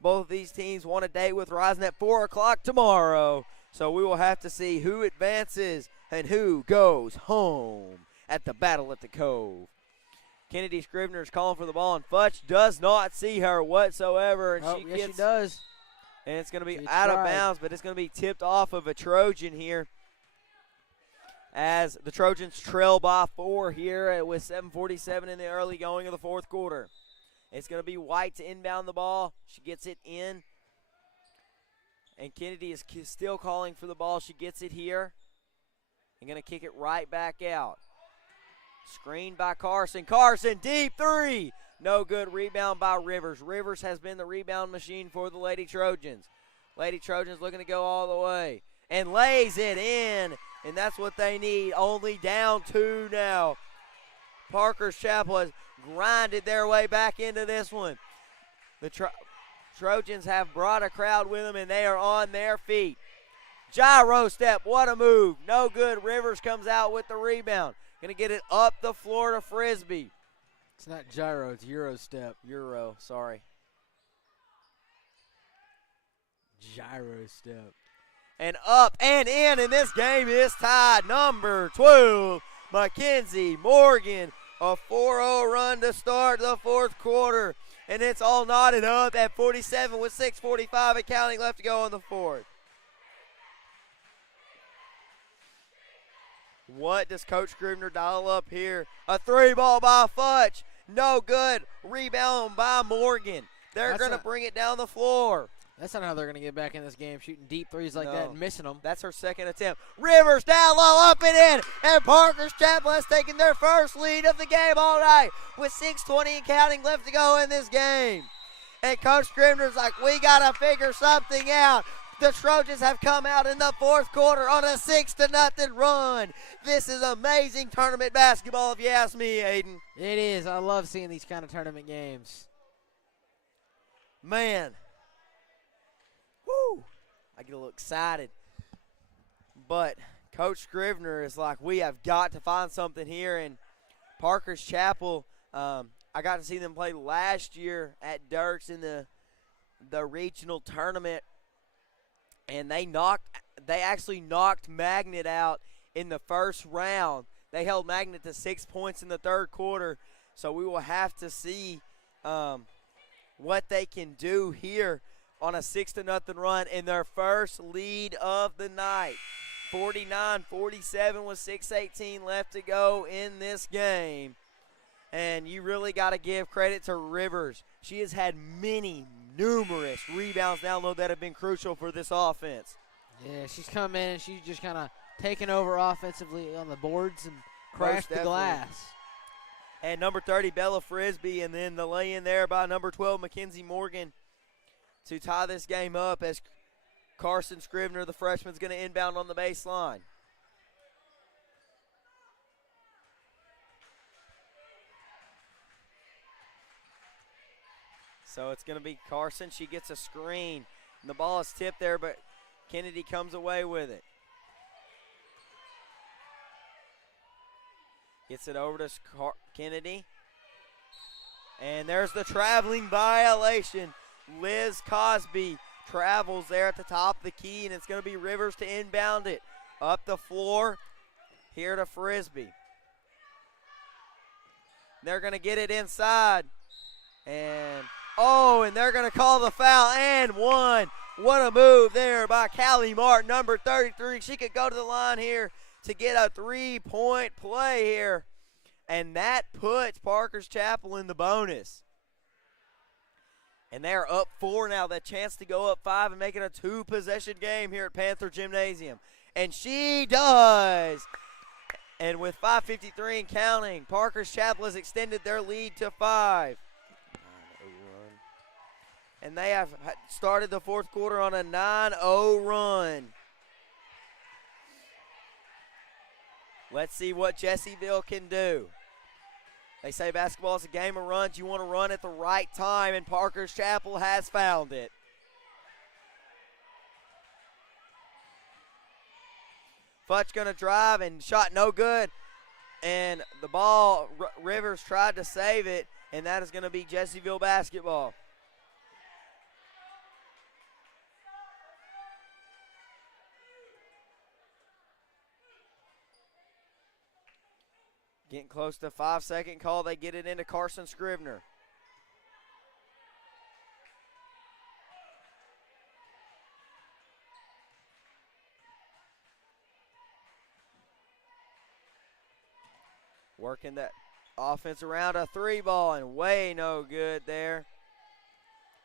Both of these teams want a date with Rising at 4 o'clock tomorrow. So we will have to see who advances and who goes home at the Battle at the Cove. Kennedy Scrivener is calling for the ball, and Futch does not see her whatsoever. And she does. And it's going to be out of bounds, but it's going to be tipped off of a Trojan here as the Trojans trail by 4 here with 7:47 in the early going of the fourth quarter. It's going to be White to inbound the ball. She gets it in. And Kennedy is still calling for the ball. She gets it here and going to kick it right back out. Screened by Carson. Carson, deep 3. No good. Rebound by Rivers. Rivers has been the rebound machine for the Lady Trojans. Lady Trojans looking to go all the way. And lays it in. And that's what they need. Only down 2 now. Parker's Chapel has grinded their way back into this one. The Trojans have brought a crowd with them, and they are on their feet. Gyro step, what a move. No good. Rivers comes out with the rebound. Going to get it up the floor to Frisbee. It's not gyro, it's Euro step. Euro, sorry. Gyro step. And up and in, and this game is tied. Number 12, Mackenzie Morgan. A 4-0 run to start the fourth quarter. And it's all knotted up at 47 with 6:45 and counting left to go in the fourth. What does Coach Scrivener dial up here? A 3-ball by Futch. No good. Rebound by Morgan. They're going to bring it down the floor. That's not how they're going to get back in this game, shooting deep threes like that and missing them. That's her second attempt. Rivers down low, up and in. And Parker's Chapel has taken their first lead of the game all night with 6:20 and counting left to go in this game. And Coach Scrivener's like, we got to figure something out. The Trojans have come out in the fourth quarter on a 6-0 run. This is amazing tournament basketball, if you ask me, Aiden. It is. I love seeing these kind of tournament games. Man. Woo. I get a little excited. But Coach Scrivener is like, we have got to find something here. And Parker's Chapel, I got to see them play last year at Dirks in the regional tournament. And they actually knocked Magnet out in the first round. They held Magnet to 6 points in the third quarter. So we will have to see what they can do here on a 6-0 run in their first lead of the night. 49-47 with 6:18 left to go in this game. And you really got to give credit to Rivers. She has had numerous rebounds down low that have been crucial for this offense. Yeah, she's come in and she's just kind of taken over offensively on the boards and crashed the glass. And number 30, Bella Frisbee, and then the lay-in there by number 12, Mackenzie Morgan, to tie this game up as Carson Scrivener, the freshman, is going to inbound on the baseline. So it's going to be Carson. She gets a screen. And the ball is tipped there, but Kennedy comes away with it. Gets it over to Kennedy. And there's the traveling violation. Liz Cosby travels there at the top of the key, and it's going to be Rivers to inbound it. Up the floor, here to Frisbee. They're going to get it inside. And they're going to call the foul, and one. What a move there by Callie Martin, number 33. She could go to the line here to get a three-point play here. And that puts Parker's Chapel in the bonus. And they're up 4 now. That chance to go up 5 and make it a 2-possession game here at Panther Gymnasium. And she does. And with 5:53 and counting, Parker's Chapel has extended their lead to 5. And they have started the fourth quarter on a 9-0 run. Let's see what Jessieville can do. They say basketball is a game of runs. You want to run at the right time, and Parker's Chapel has found it. Futch going to drive, and shot no good. And the ball, Rivers tried to save it, and that is going to be Jessieville basketball. Getting close to 5-second call. They get it into Carson Scrivener. Working that offense around a 3-ball, and way no good there.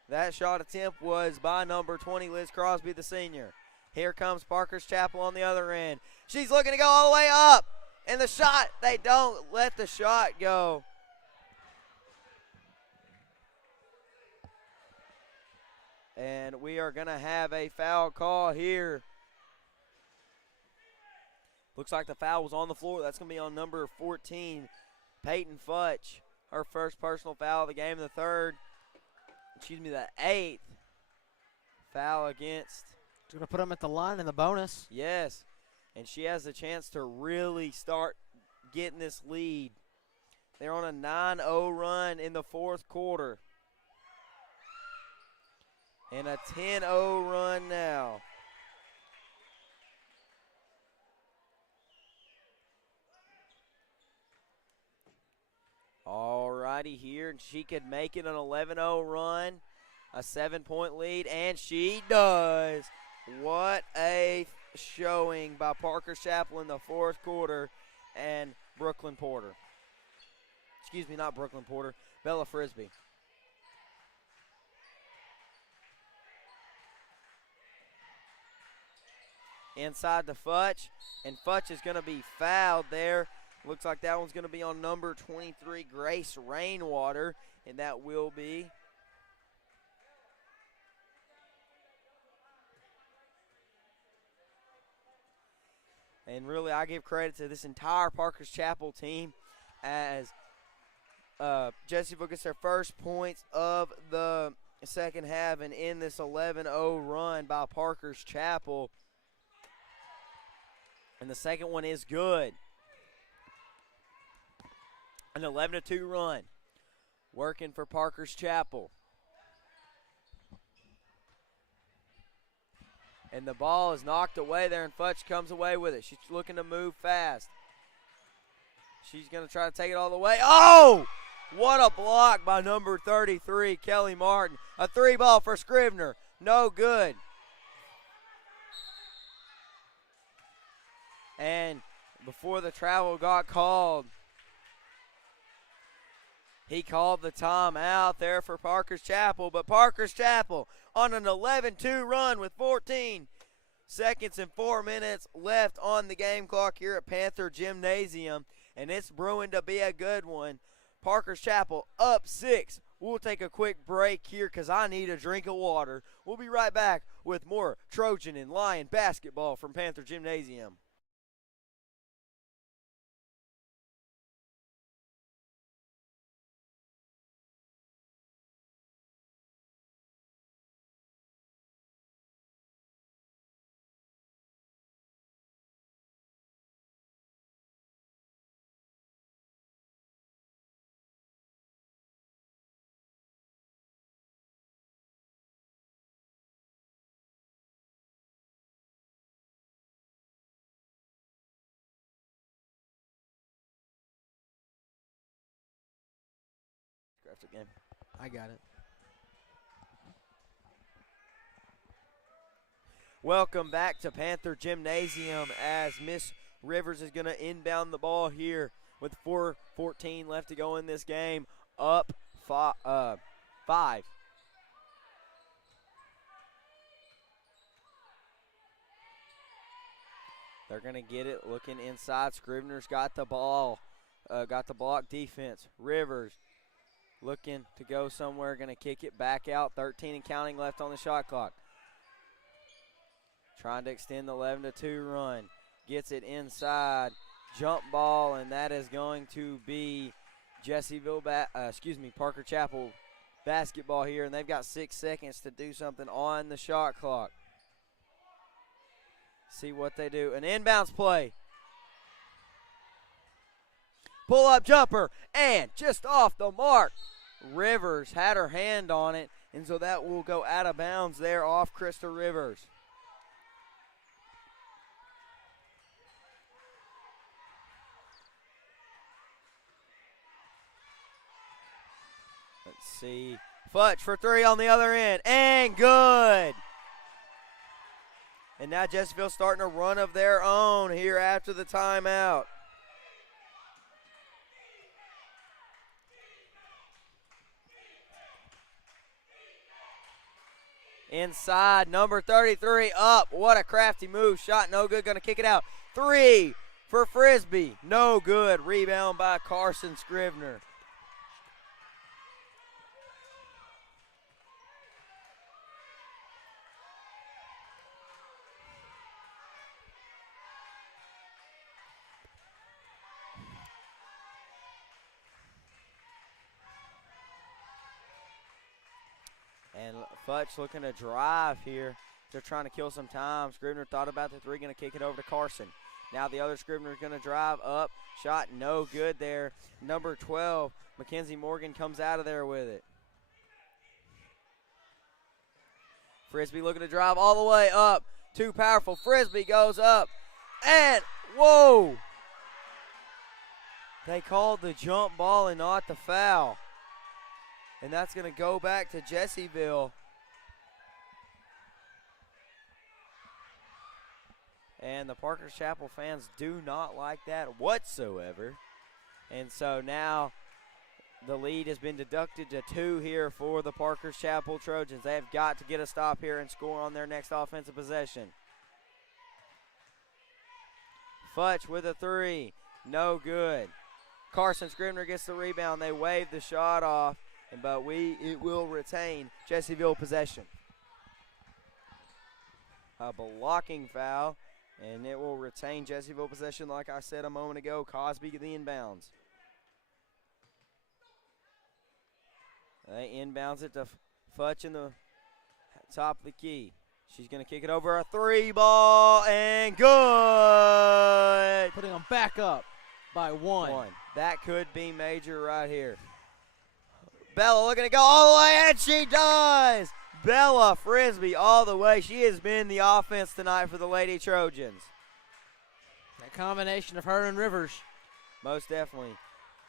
That shot attempt was by number 20, Liz Crosby, the senior. Here comes Parker's Chapel on the other end. She's looking to go all the way up. And the shot, they don't let the shot go. And we are going to have a foul call here. Looks like the foul was on the floor. That's going to be on number 14, Peyton Futch. Her first personal foul of the game, the 8th foul against It's going to put them at the line in the bonus. Yes, and she has a chance to really start getting this lead. They're on a 9-0 run in the fourth quarter. And a 10-0 run now. All righty here, and she could make it an 11-0 run, a 7-point lead, and she does. What a showing by Parker Chapel in the fourth quarter and Brooklyn Porter. Excuse me, not Brooklyn Porter, Bella Frisbee. Inside to Futch, and Futch is going to be fouled there. Looks like that one's going to be on number 23, Grace Rainwater, and that will be and really I give credit to this entire Parker's Chapel team as Jessieville gets their first points of the second half and in this 11-0 run by Parker's Chapel. And the second one is good. An 11-2 run. Working for Parker's Chapel. And the ball is knocked away there, and Futch comes away with it. She's looking to move fast. She's going to try to take it all the way. Oh! What a block by number 33, Kelly Martin. A three ball for Scrivener. No good. And before the travel got called, he called the timeout there for Parker's Chapel. But Parker's Chapel on an 11-2 run with 14 seconds and 4 minutes left on the game clock here at Panther Gymnasium. And it's brewing to be a good one. Parker's Chapel up 6. We'll take a quick break here because I need a drink of water. We'll be right back with more Trojan and Lion basketball from Panther Gymnasium. Again. I got it. Welcome back to Panther Gymnasium as Miss Rivers is going to inbound the ball here with 4:14 left to go in this game. Up 5. They're going to get it looking inside. Scrivener's got the ball. Got the block defense. Rivers looking to go somewhere, going to kick it back out. 13 and counting left on the shot clock. Trying to extend the 11-2 run. Gets it inside. Jump ball, and that is going to be Parker Chapel basketball here, and they've got 6 seconds to do something on the shot clock. See what they do. An inbounds play. Pull-up jumper, and just off the mark. Rivers had her hand on it, and so that will go out of bounds there off Krista Rivers. Let's see. Futch for 3 on the other end, and good. And now Jessieville starting a run of their own here after the timeout. Inside, number 33 up. What a crafty move. Shot no good. Going to kick it out. 3 for Frisbee. No good. Rebound by Carson Scrivener. And Futch looking to drive here. They're trying to kill some time. Scrivener thought about the three, going to kick it over to Carson. Now the other Scrivener is going to drive up. Shot no good there. Number 12, Mackenzie Morgan, comes out of there with it. Frisbee looking to drive all the way up. Too powerful. Frisbee goes up. And, whoa! They called the jump ball and not the foul. And that's going to go back to Jessieville. And the Parker's Chapel fans do not like that whatsoever. And so now the lead has been deducted to 2 here for the Parker's Chapel Trojans. They have got to get a stop here and score on their next offensive possession. Futch with a 3. No good. Carson Scrivener gets the rebound. They wave the shot off, but it will retain Jessieville possession. A blocking foul, and it will retain Jessieville possession like I said a moment ago. Cosby the inbounds. They inbounds it to Futch in the top of the key. She's going to kick it over a 3 ball, and good. Putting them back up by 1. That could be major right here. Bella looking to go all the way, and she does. Bella Frisbee all the way. She has been the offense tonight for the Lady Trojans. That combination of her and Rivers. Most definitely.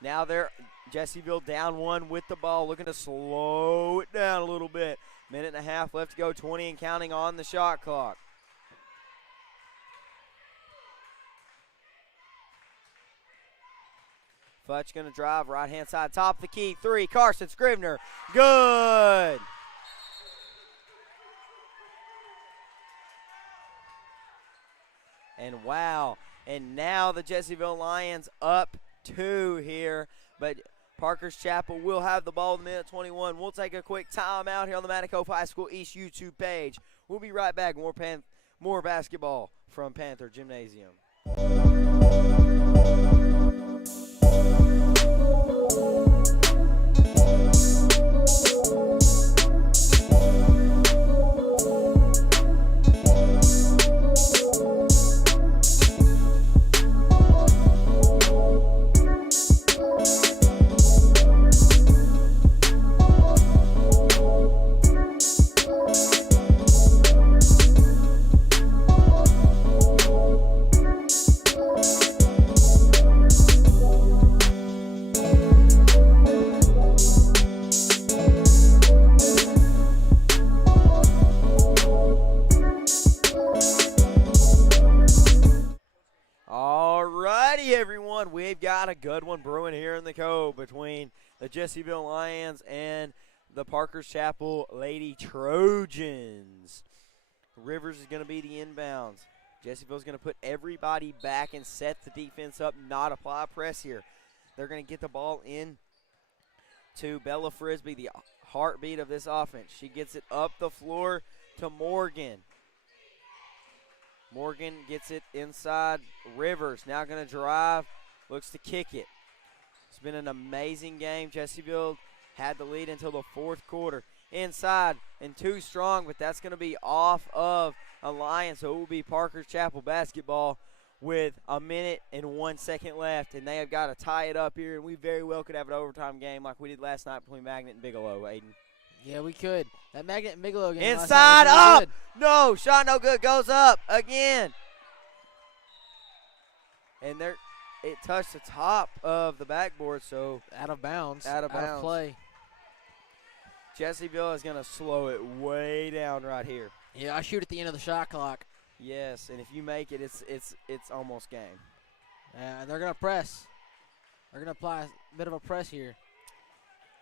Now they're Jessieville down 1 with the ball, looking to slow it down a little bit. Minute and a half left to go, 20 and counting on the shot clock. Futch going to drive right-hand side, top of the key, 3. Carson Scrivener, good. And wow, and now the Jessieville Lions up 2 here, but Parker's Chapel will have the ball in minute 21. We'll take a quick timeout here on the Cove High School East YouTube page. We'll be right back. More basketball from Panther Gymnasium. We've got a good one brewing here in the Cove between the Jessieville Lions and the Parker's Chapel Lady Trojans. Rivers is going to be the inbounds. Jessieville's going to put everybody back and set the defense up, not apply press here. They're going to get the ball in to Bella Frisbee, the heartbeat of this offense. She gets it up the floor to Morgan. Morgan gets it inside Rivers. Now going to drive. Looks to kick it. It's been an amazing game. Jessieville had the lead until the 4th quarter. Inside and too strong, but that's going to be off of a Lion, so it will be Parker's Chapel basketball with a minute and 1 second left, and they have got to tie it up here, and we very well could have an overtime game like we did last night between Magnet and Bigelow, Aiden. Yeah, we could. That Magnet and Bigelow game inside, last night was really up! Good. No, shot no good, goes up again. And it touched the top of the backboard, so out of bounds. Out of play. Jessieville is going to slow it way down right here. Yeah, I shoot at the end of the shot clock. Yes, and if you make it, it's almost game. And they're going to press. They're going to apply a bit of a press here.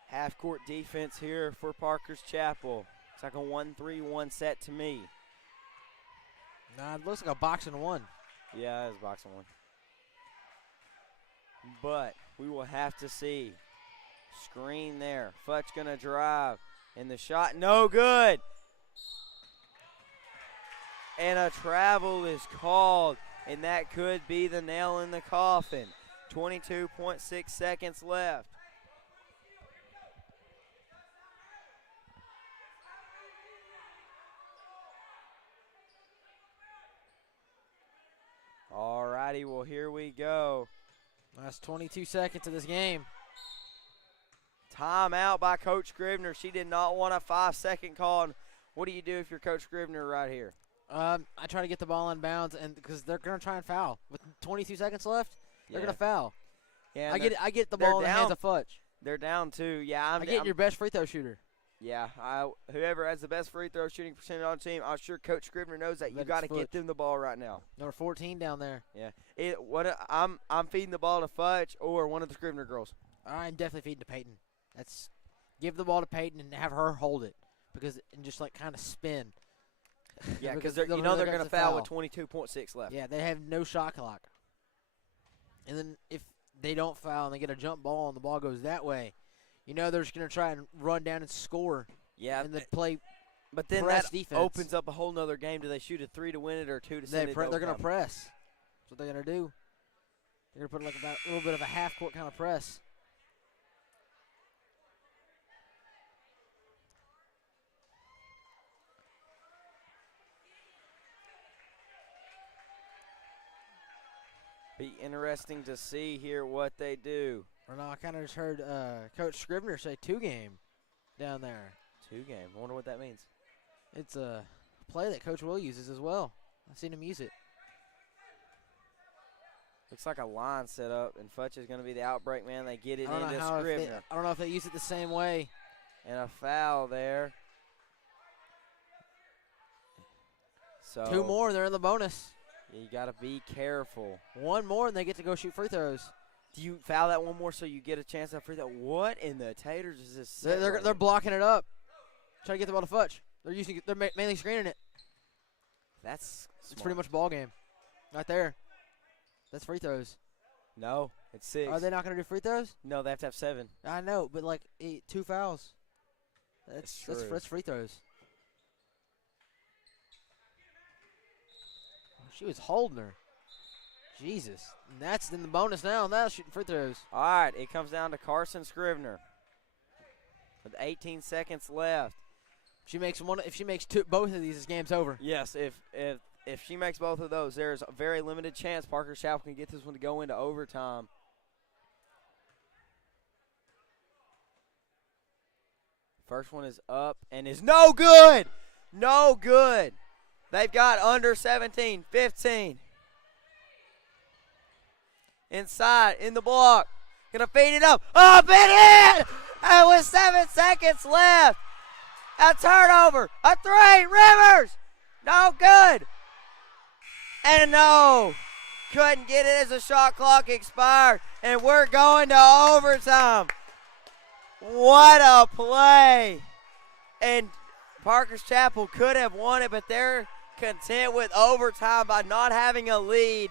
Half-court defense here for Parker's Chapel. It's like a 1-3-1 set to me. Nah, it looks like a boxing 1. Yeah, it is boxing 1. But we will have to see. Screen there. Futch going to drive. And the shot, no good. And a travel is called. And that could be the nail in the coffin. 22.6 seconds left. All righty, well, here we go. Last 22 seconds of this game. Timeout by Coach Scrivener. She did not want a 5-second call. And what do you do if you're Coach Scrivener right here? I try to get the ball in bounds, and because they're going to try and foul. With 22 seconds left, they're going to foul. Yeah, I get the ball in the hands of Futch. They're down 2. Yeah, I'm getting your best free throw shooter. Yeah, whoever has the best free throw shooting percentage on the team, I'm sure Coach Scrivener knows that you got to get them the ball right now. Number 14 down there. Yeah, I'm feeding the ball to Futch or one of the Scrivener girls. I'm definitely feeding to Peyton. Give the ball to Peyton and have her hold it and just like kind of spin. Yeah, because they're going to foul with 22.6 left. Yeah, they have no shot clock. And then if they don't foul and they get a jump ball and the ball goes that way, they're just going to try and run down and score. Yeah, and then play. But then press that defense. opens up a whole nother game. Do they shoot a 3 to win it or 2 to send it? They're going to press. That's what they're going to do. They're going to put a little bit of a half-court kind of press. Be interesting to see here what they do. Or no, I kind of just heard Coach Scrivener say 2-game down there. 2-game. I wonder what that means. It's a play that Coach Will uses as well. I've seen him use it. Looks like a line set up, and Futch is going to be the outbreak man. They get it into Scrivener. I don't know if they use it the same way. And a foul there. So 2 more, they're in the bonus. You got to be careful. 1 more, and they get to go shoot free throws. Do you foul that 1 more so you get a chance at free throw? What in the taters is this? They're blocking it up. Trying to get the ball to Futch. They're mainly screening it. That's It's smart. pretty much ball game. Right there. That's free throws. No, it's 6. Are they not going to do free throws? No, they have to have 7. I know, but 2 fouls. That's free throws. She was holding her. Jesus. And that's in the bonus now. Now shooting free throws. All right, it comes down to Carson Scrivener with 18 seconds left. If she makes both of these, this game's over. Yes, if she makes both of those, there's a very limited chance Parker Chapel can get this one to go into overtime. First one is up and is no good. No good. They've got under 17, 15. Inside, in the block. Gonna feed it up. Up and in! And with 7 seconds left. A turnover. A 3. Rivers. No good. And no. Couldn't get it as the shot clock expired. And we're going to overtime. What a play. And Parker's Chapel could have won it, but they're content with overtime by not having a lead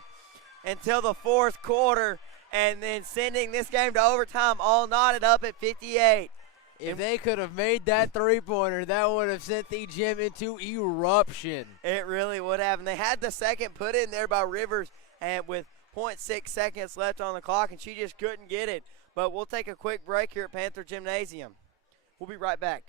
until the 4th quarter and then sending this game to overtime all knotted up at 58. If they could have made that 3-pointer, that would have sent the gym into eruption. It really would have. And they had the second put in there by Rivers and with 0.6 seconds left on the clock, and she just couldn't get it. But we'll take a quick break here at Panther Gymnasium. We'll be right back.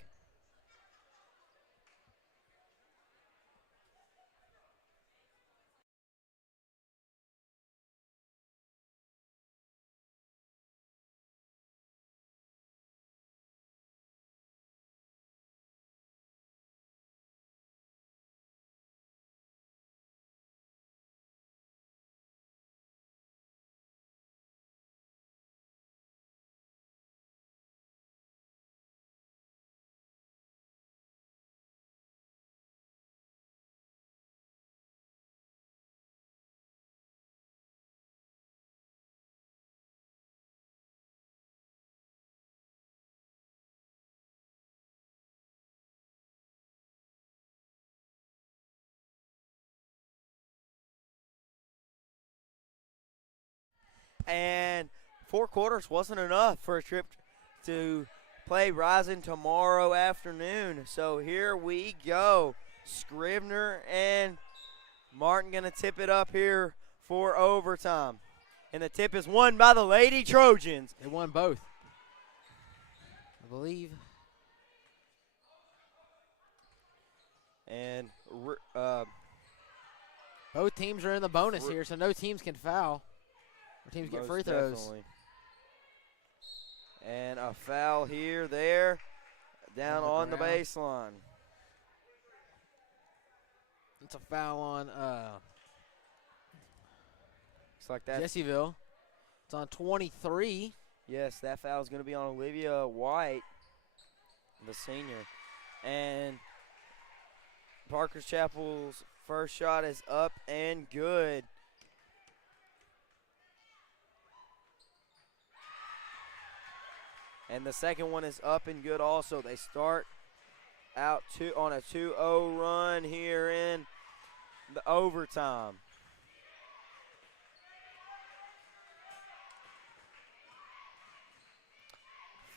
And 4 quarters wasn't enough for a trip to play Rising tomorrow afternoon. So here we go. Scrivener and Martin going to tip it up here for overtime. And the tip is won by the Lady Trojans. They won both, I believe. And Both teams are in the bonus here, so no teams can foul. Or teams get free throws. Definitely. And a foul here, there, down on the baseline. It's a foul on Looks like that. Jessieville. It's on 23. Yes, that foul is going to be on Olivia White, the senior. And Parker's Chapel's first shot is up and good. And the second one is up and good also. They start out on a 2-0 run here in the overtime.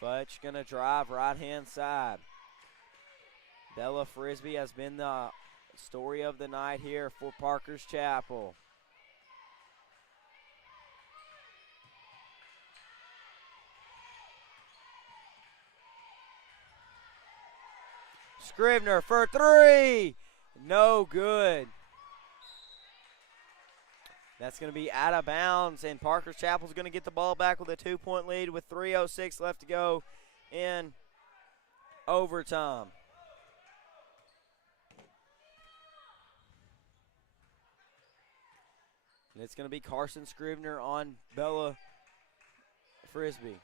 Fudge going to drive right-hand side. Bella Frisbee has been the story of the night here for Parker's Chapel. Scrivener for three. No good. That's going to be out of bounds, and Parker's Chapel's going to get the ball back with a 2-point lead with 3:06 left to go in overtime. And it's going to be Carson Scrivener on Bella Frisbee.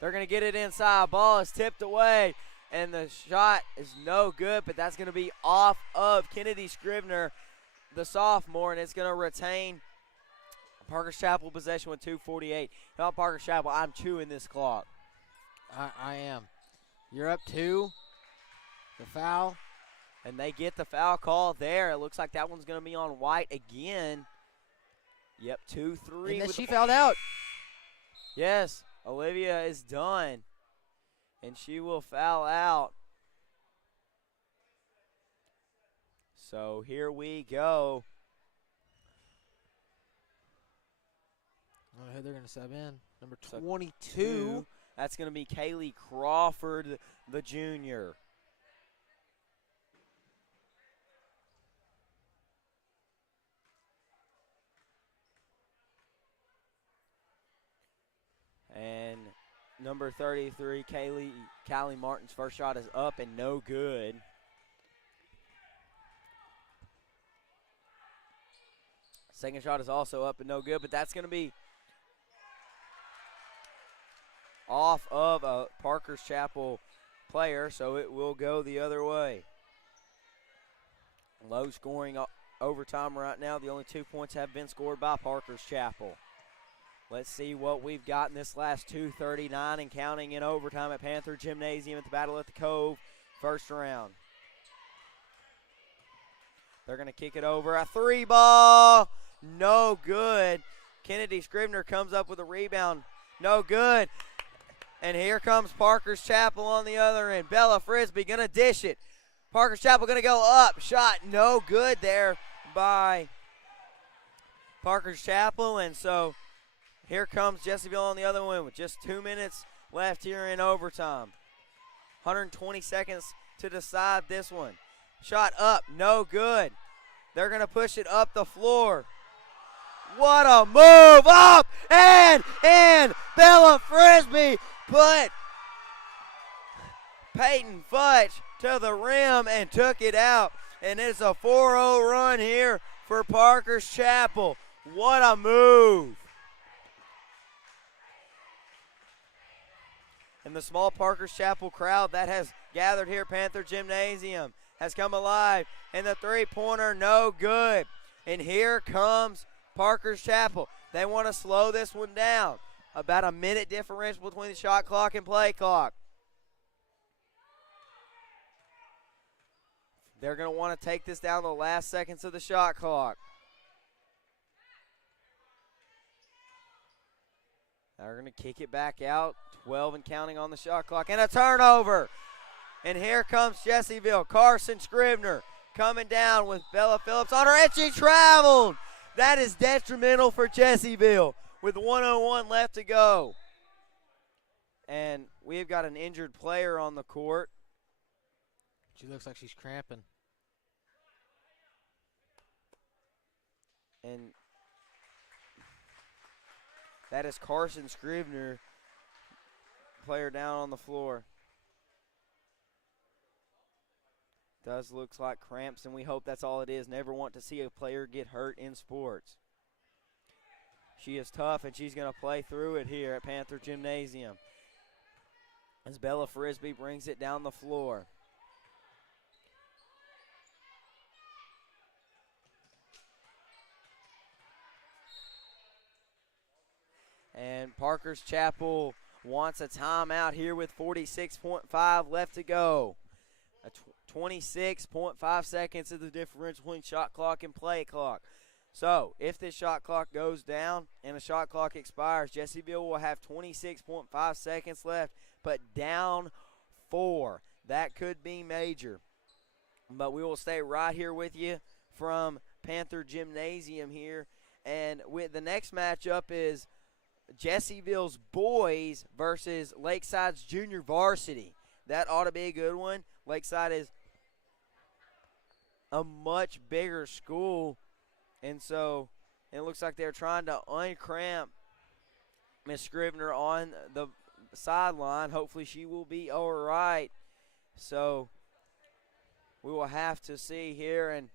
They're going to get it inside. Ball is tipped away, and the shot is no good, but that's going to be off of Kennedy Scrivener, the sophomore, and it's going to retain Parker's Chapel possession with 2:48. Now, Parker's Chapel, I'm chewing this clock. I am. You're up 2. The foul. And they get the foul call there. It looks like that one's going to be on White again. Yep, 2-3. And then she fouled out. Yes, Olivia is done, and she will foul out. So here we go. I don't know who they're going to sub in. Number 22. So that's going to be Kaylee Crawford, the junior. And number 33, Callie Martin's first shot is up and no good. Second shot is also up and no good, but that's going to be off of a Parker's Chapel player, so it will go the other way. Low scoring overtime right now. The only 2 points have been scored by Parker's Chapel. Let's see what we've got in this last 2:39 and counting in overtime at Panther Gymnasium at the Battle at the Cove, first round. They're going to kick it over. A 3-ball, no good. Kennedy Scrivener comes up with a rebound, no good. And here comes Parker's Chapel on the other end. Bella Frisbee going to dish it. Parker's Chapel going to go up. Shot no good there by Parker's Chapel. And so here comes Jessieville on the other one with just 2 minutes left here in overtime. 120 seconds to decide this one. Shot up, no good. They're going to push it up the floor. What a move, up and in. Bella Frisbee put Peyton Fudge to the rim and took it out. And it's a 4-0 run here for Parker's Chapel. What a move. And the small Parker's Chapel crowd that has gathered here at Panther Gymnasium has come alive. And the three-pointer, no good. And here comes Parker's Chapel. They want to slow this one down. About a minute differential between the shot clock and play clock. They're going to want to take this down to the last seconds of the shot clock. They're going to kick it back out. 12 and counting on the shot clock. And a turnover. And here comes Jessieville. Carson Scrivener coming down with Bella Phillips on her. And she traveled. That is detrimental for Jessieville with 1:01 left to go. And we've got an injured player on the court. She looks like she's cramping. And that is Carson Scrivener, player down on the floor. Does looks like cramps, and we hope that's all it is. Never want to see a player get hurt in sports. She is tough, and she's going to play through it here at Panther Gymnasium as Bella Frisbee brings it down the floor. And Parker's Chapel wants a timeout here with 46.5 left to go. 26.5 seconds is the difference between shot clock and play clock. So if this shot clock goes down and the shot clock expires, Jessieville will have 26.5 seconds left, but down 4. That could be major. But we will stay right here with you from Panther Gymnasium here. And with the next matchup is Jessieville's boys versus Lakeside's junior varsity. That ought to be a good one. Lakeside is a much bigger school, and so it looks like they're trying to uncramp Miss Scrivener on the sideline. Hopefully she will be all right. So we will have to see here, and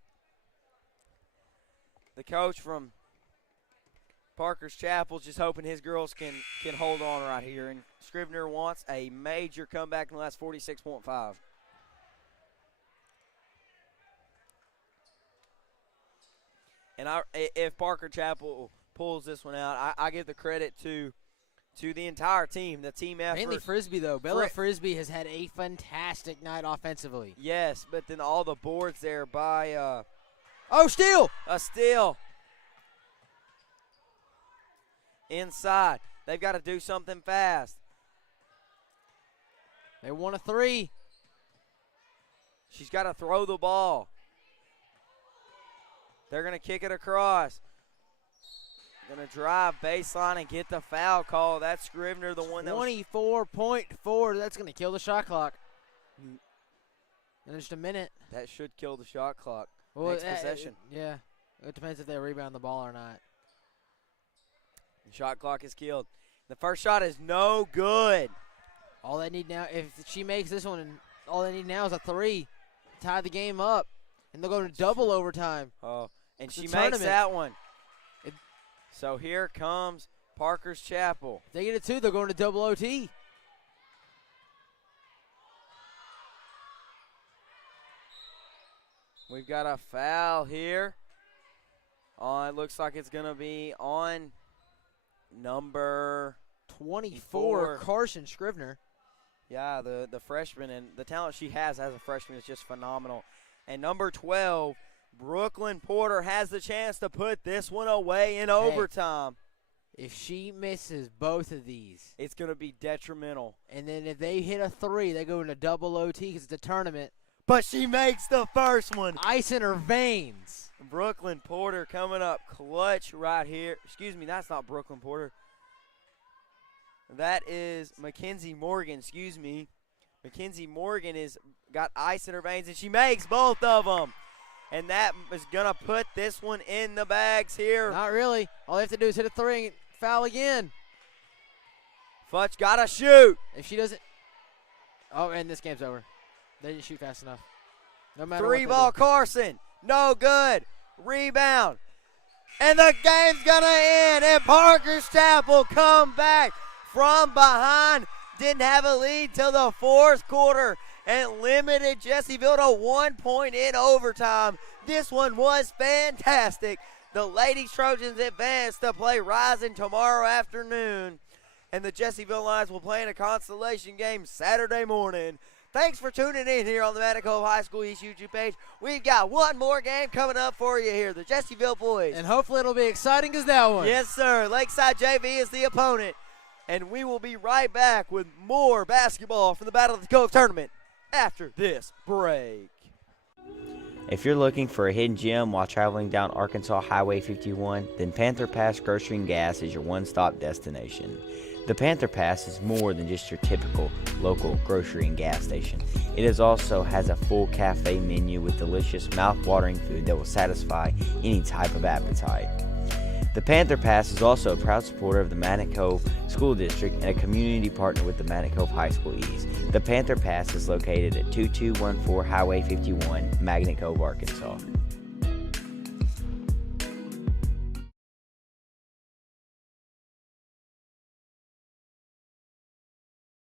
the coach from Parker's Chapel just hoping his girls can hold on right here, and Scrivener wants a major comeback in the last 46.5. And if Parker Chapel pulls this one out, I give the credit to the entire team, the team effort. Mainly Frisbee, though. Bella Frisbee has had a fantastic night offensively. Yes, but then all the boards there by steal! A steal. Inside. They've got to do something fast. They want a 3. She's got to throw the ball. They're going to kick it across. Going to drive baseline and get the foul call. That's Scrivener, the one that 24.4. That's going to kill the shot clock. In just a minute. That should kill the shot clock. Well, next possession. Yeah. It depends if they rebound the ball or not. The shot clock is killed. The first shot is no good. All they need now, if she makes this one, all they need now is a 3. Tie the game up. And they'll go to double overtime. Oh, and It's she a makes tournament. that one. So here comes Parker's Chapel. If they get a 2, they're going to double OT. We've got a foul here. It looks like it's going to be on number 24, Carson Scrivener. Yeah, the freshman, and the talent she has as a freshman is just phenomenal. And number 12, Brooklyn Porter, has the chance to put this one away in overtime. If she misses both of these, it's going to be detrimental. And then if they hit a 3, they go into double OT because it's a tournament. But she makes the first one. Ice in her veins. Brooklyn Porter coming up clutch right here. Excuse me, that's not Brooklyn Porter. That is Mackenzie Morgan, excuse me. Mackenzie Morgan is got ice in her veins, and she makes both of them. And that is going to put this one in the bags here. Not really. All they have to do is hit a 3 and foul again. Futch got to shoot. If she doesn't. Oh, and this game's over. They didn't shoot fast enough. No matter 3 what ball Carson. No good. Rebound. And the game's going to end. And Parker's Chapel come back from behind. Didn't have a lead till the 4th quarter and limited Jessieville to 1 point in overtime. This one was fantastic. The Ladies Trojans advance to play Rising tomorrow afternoon. And the Jessieville Lions will play in a consolation game Saturday morning. Thanks for tuning in here on the Cove High School East YouTube page. We've got one more game coming up for you here, the Jessieville boys. And hopefully it'll be exciting as that one. Yes, sir. Lakeside JV is the opponent. And we will be right back with more basketball from the Battle of the Cove tournament after this break. If you're looking for a hidden gem while traveling down Arkansas Highway 51, then Panther Pass Grocery and Gas is your one-stop destination. The Panther Pass is more than just your typical local grocery and gas station. It also has a full cafe menu with delicious, mouth-watering food that will satisfy any type of appetite. The Panther Pass is also a proud supporter of the Magnet Cove School District and a community partner with the Magnet Cove High School East. The Panther Pass is located at 2214 Highway 51, Magnet Cove, Arkansas.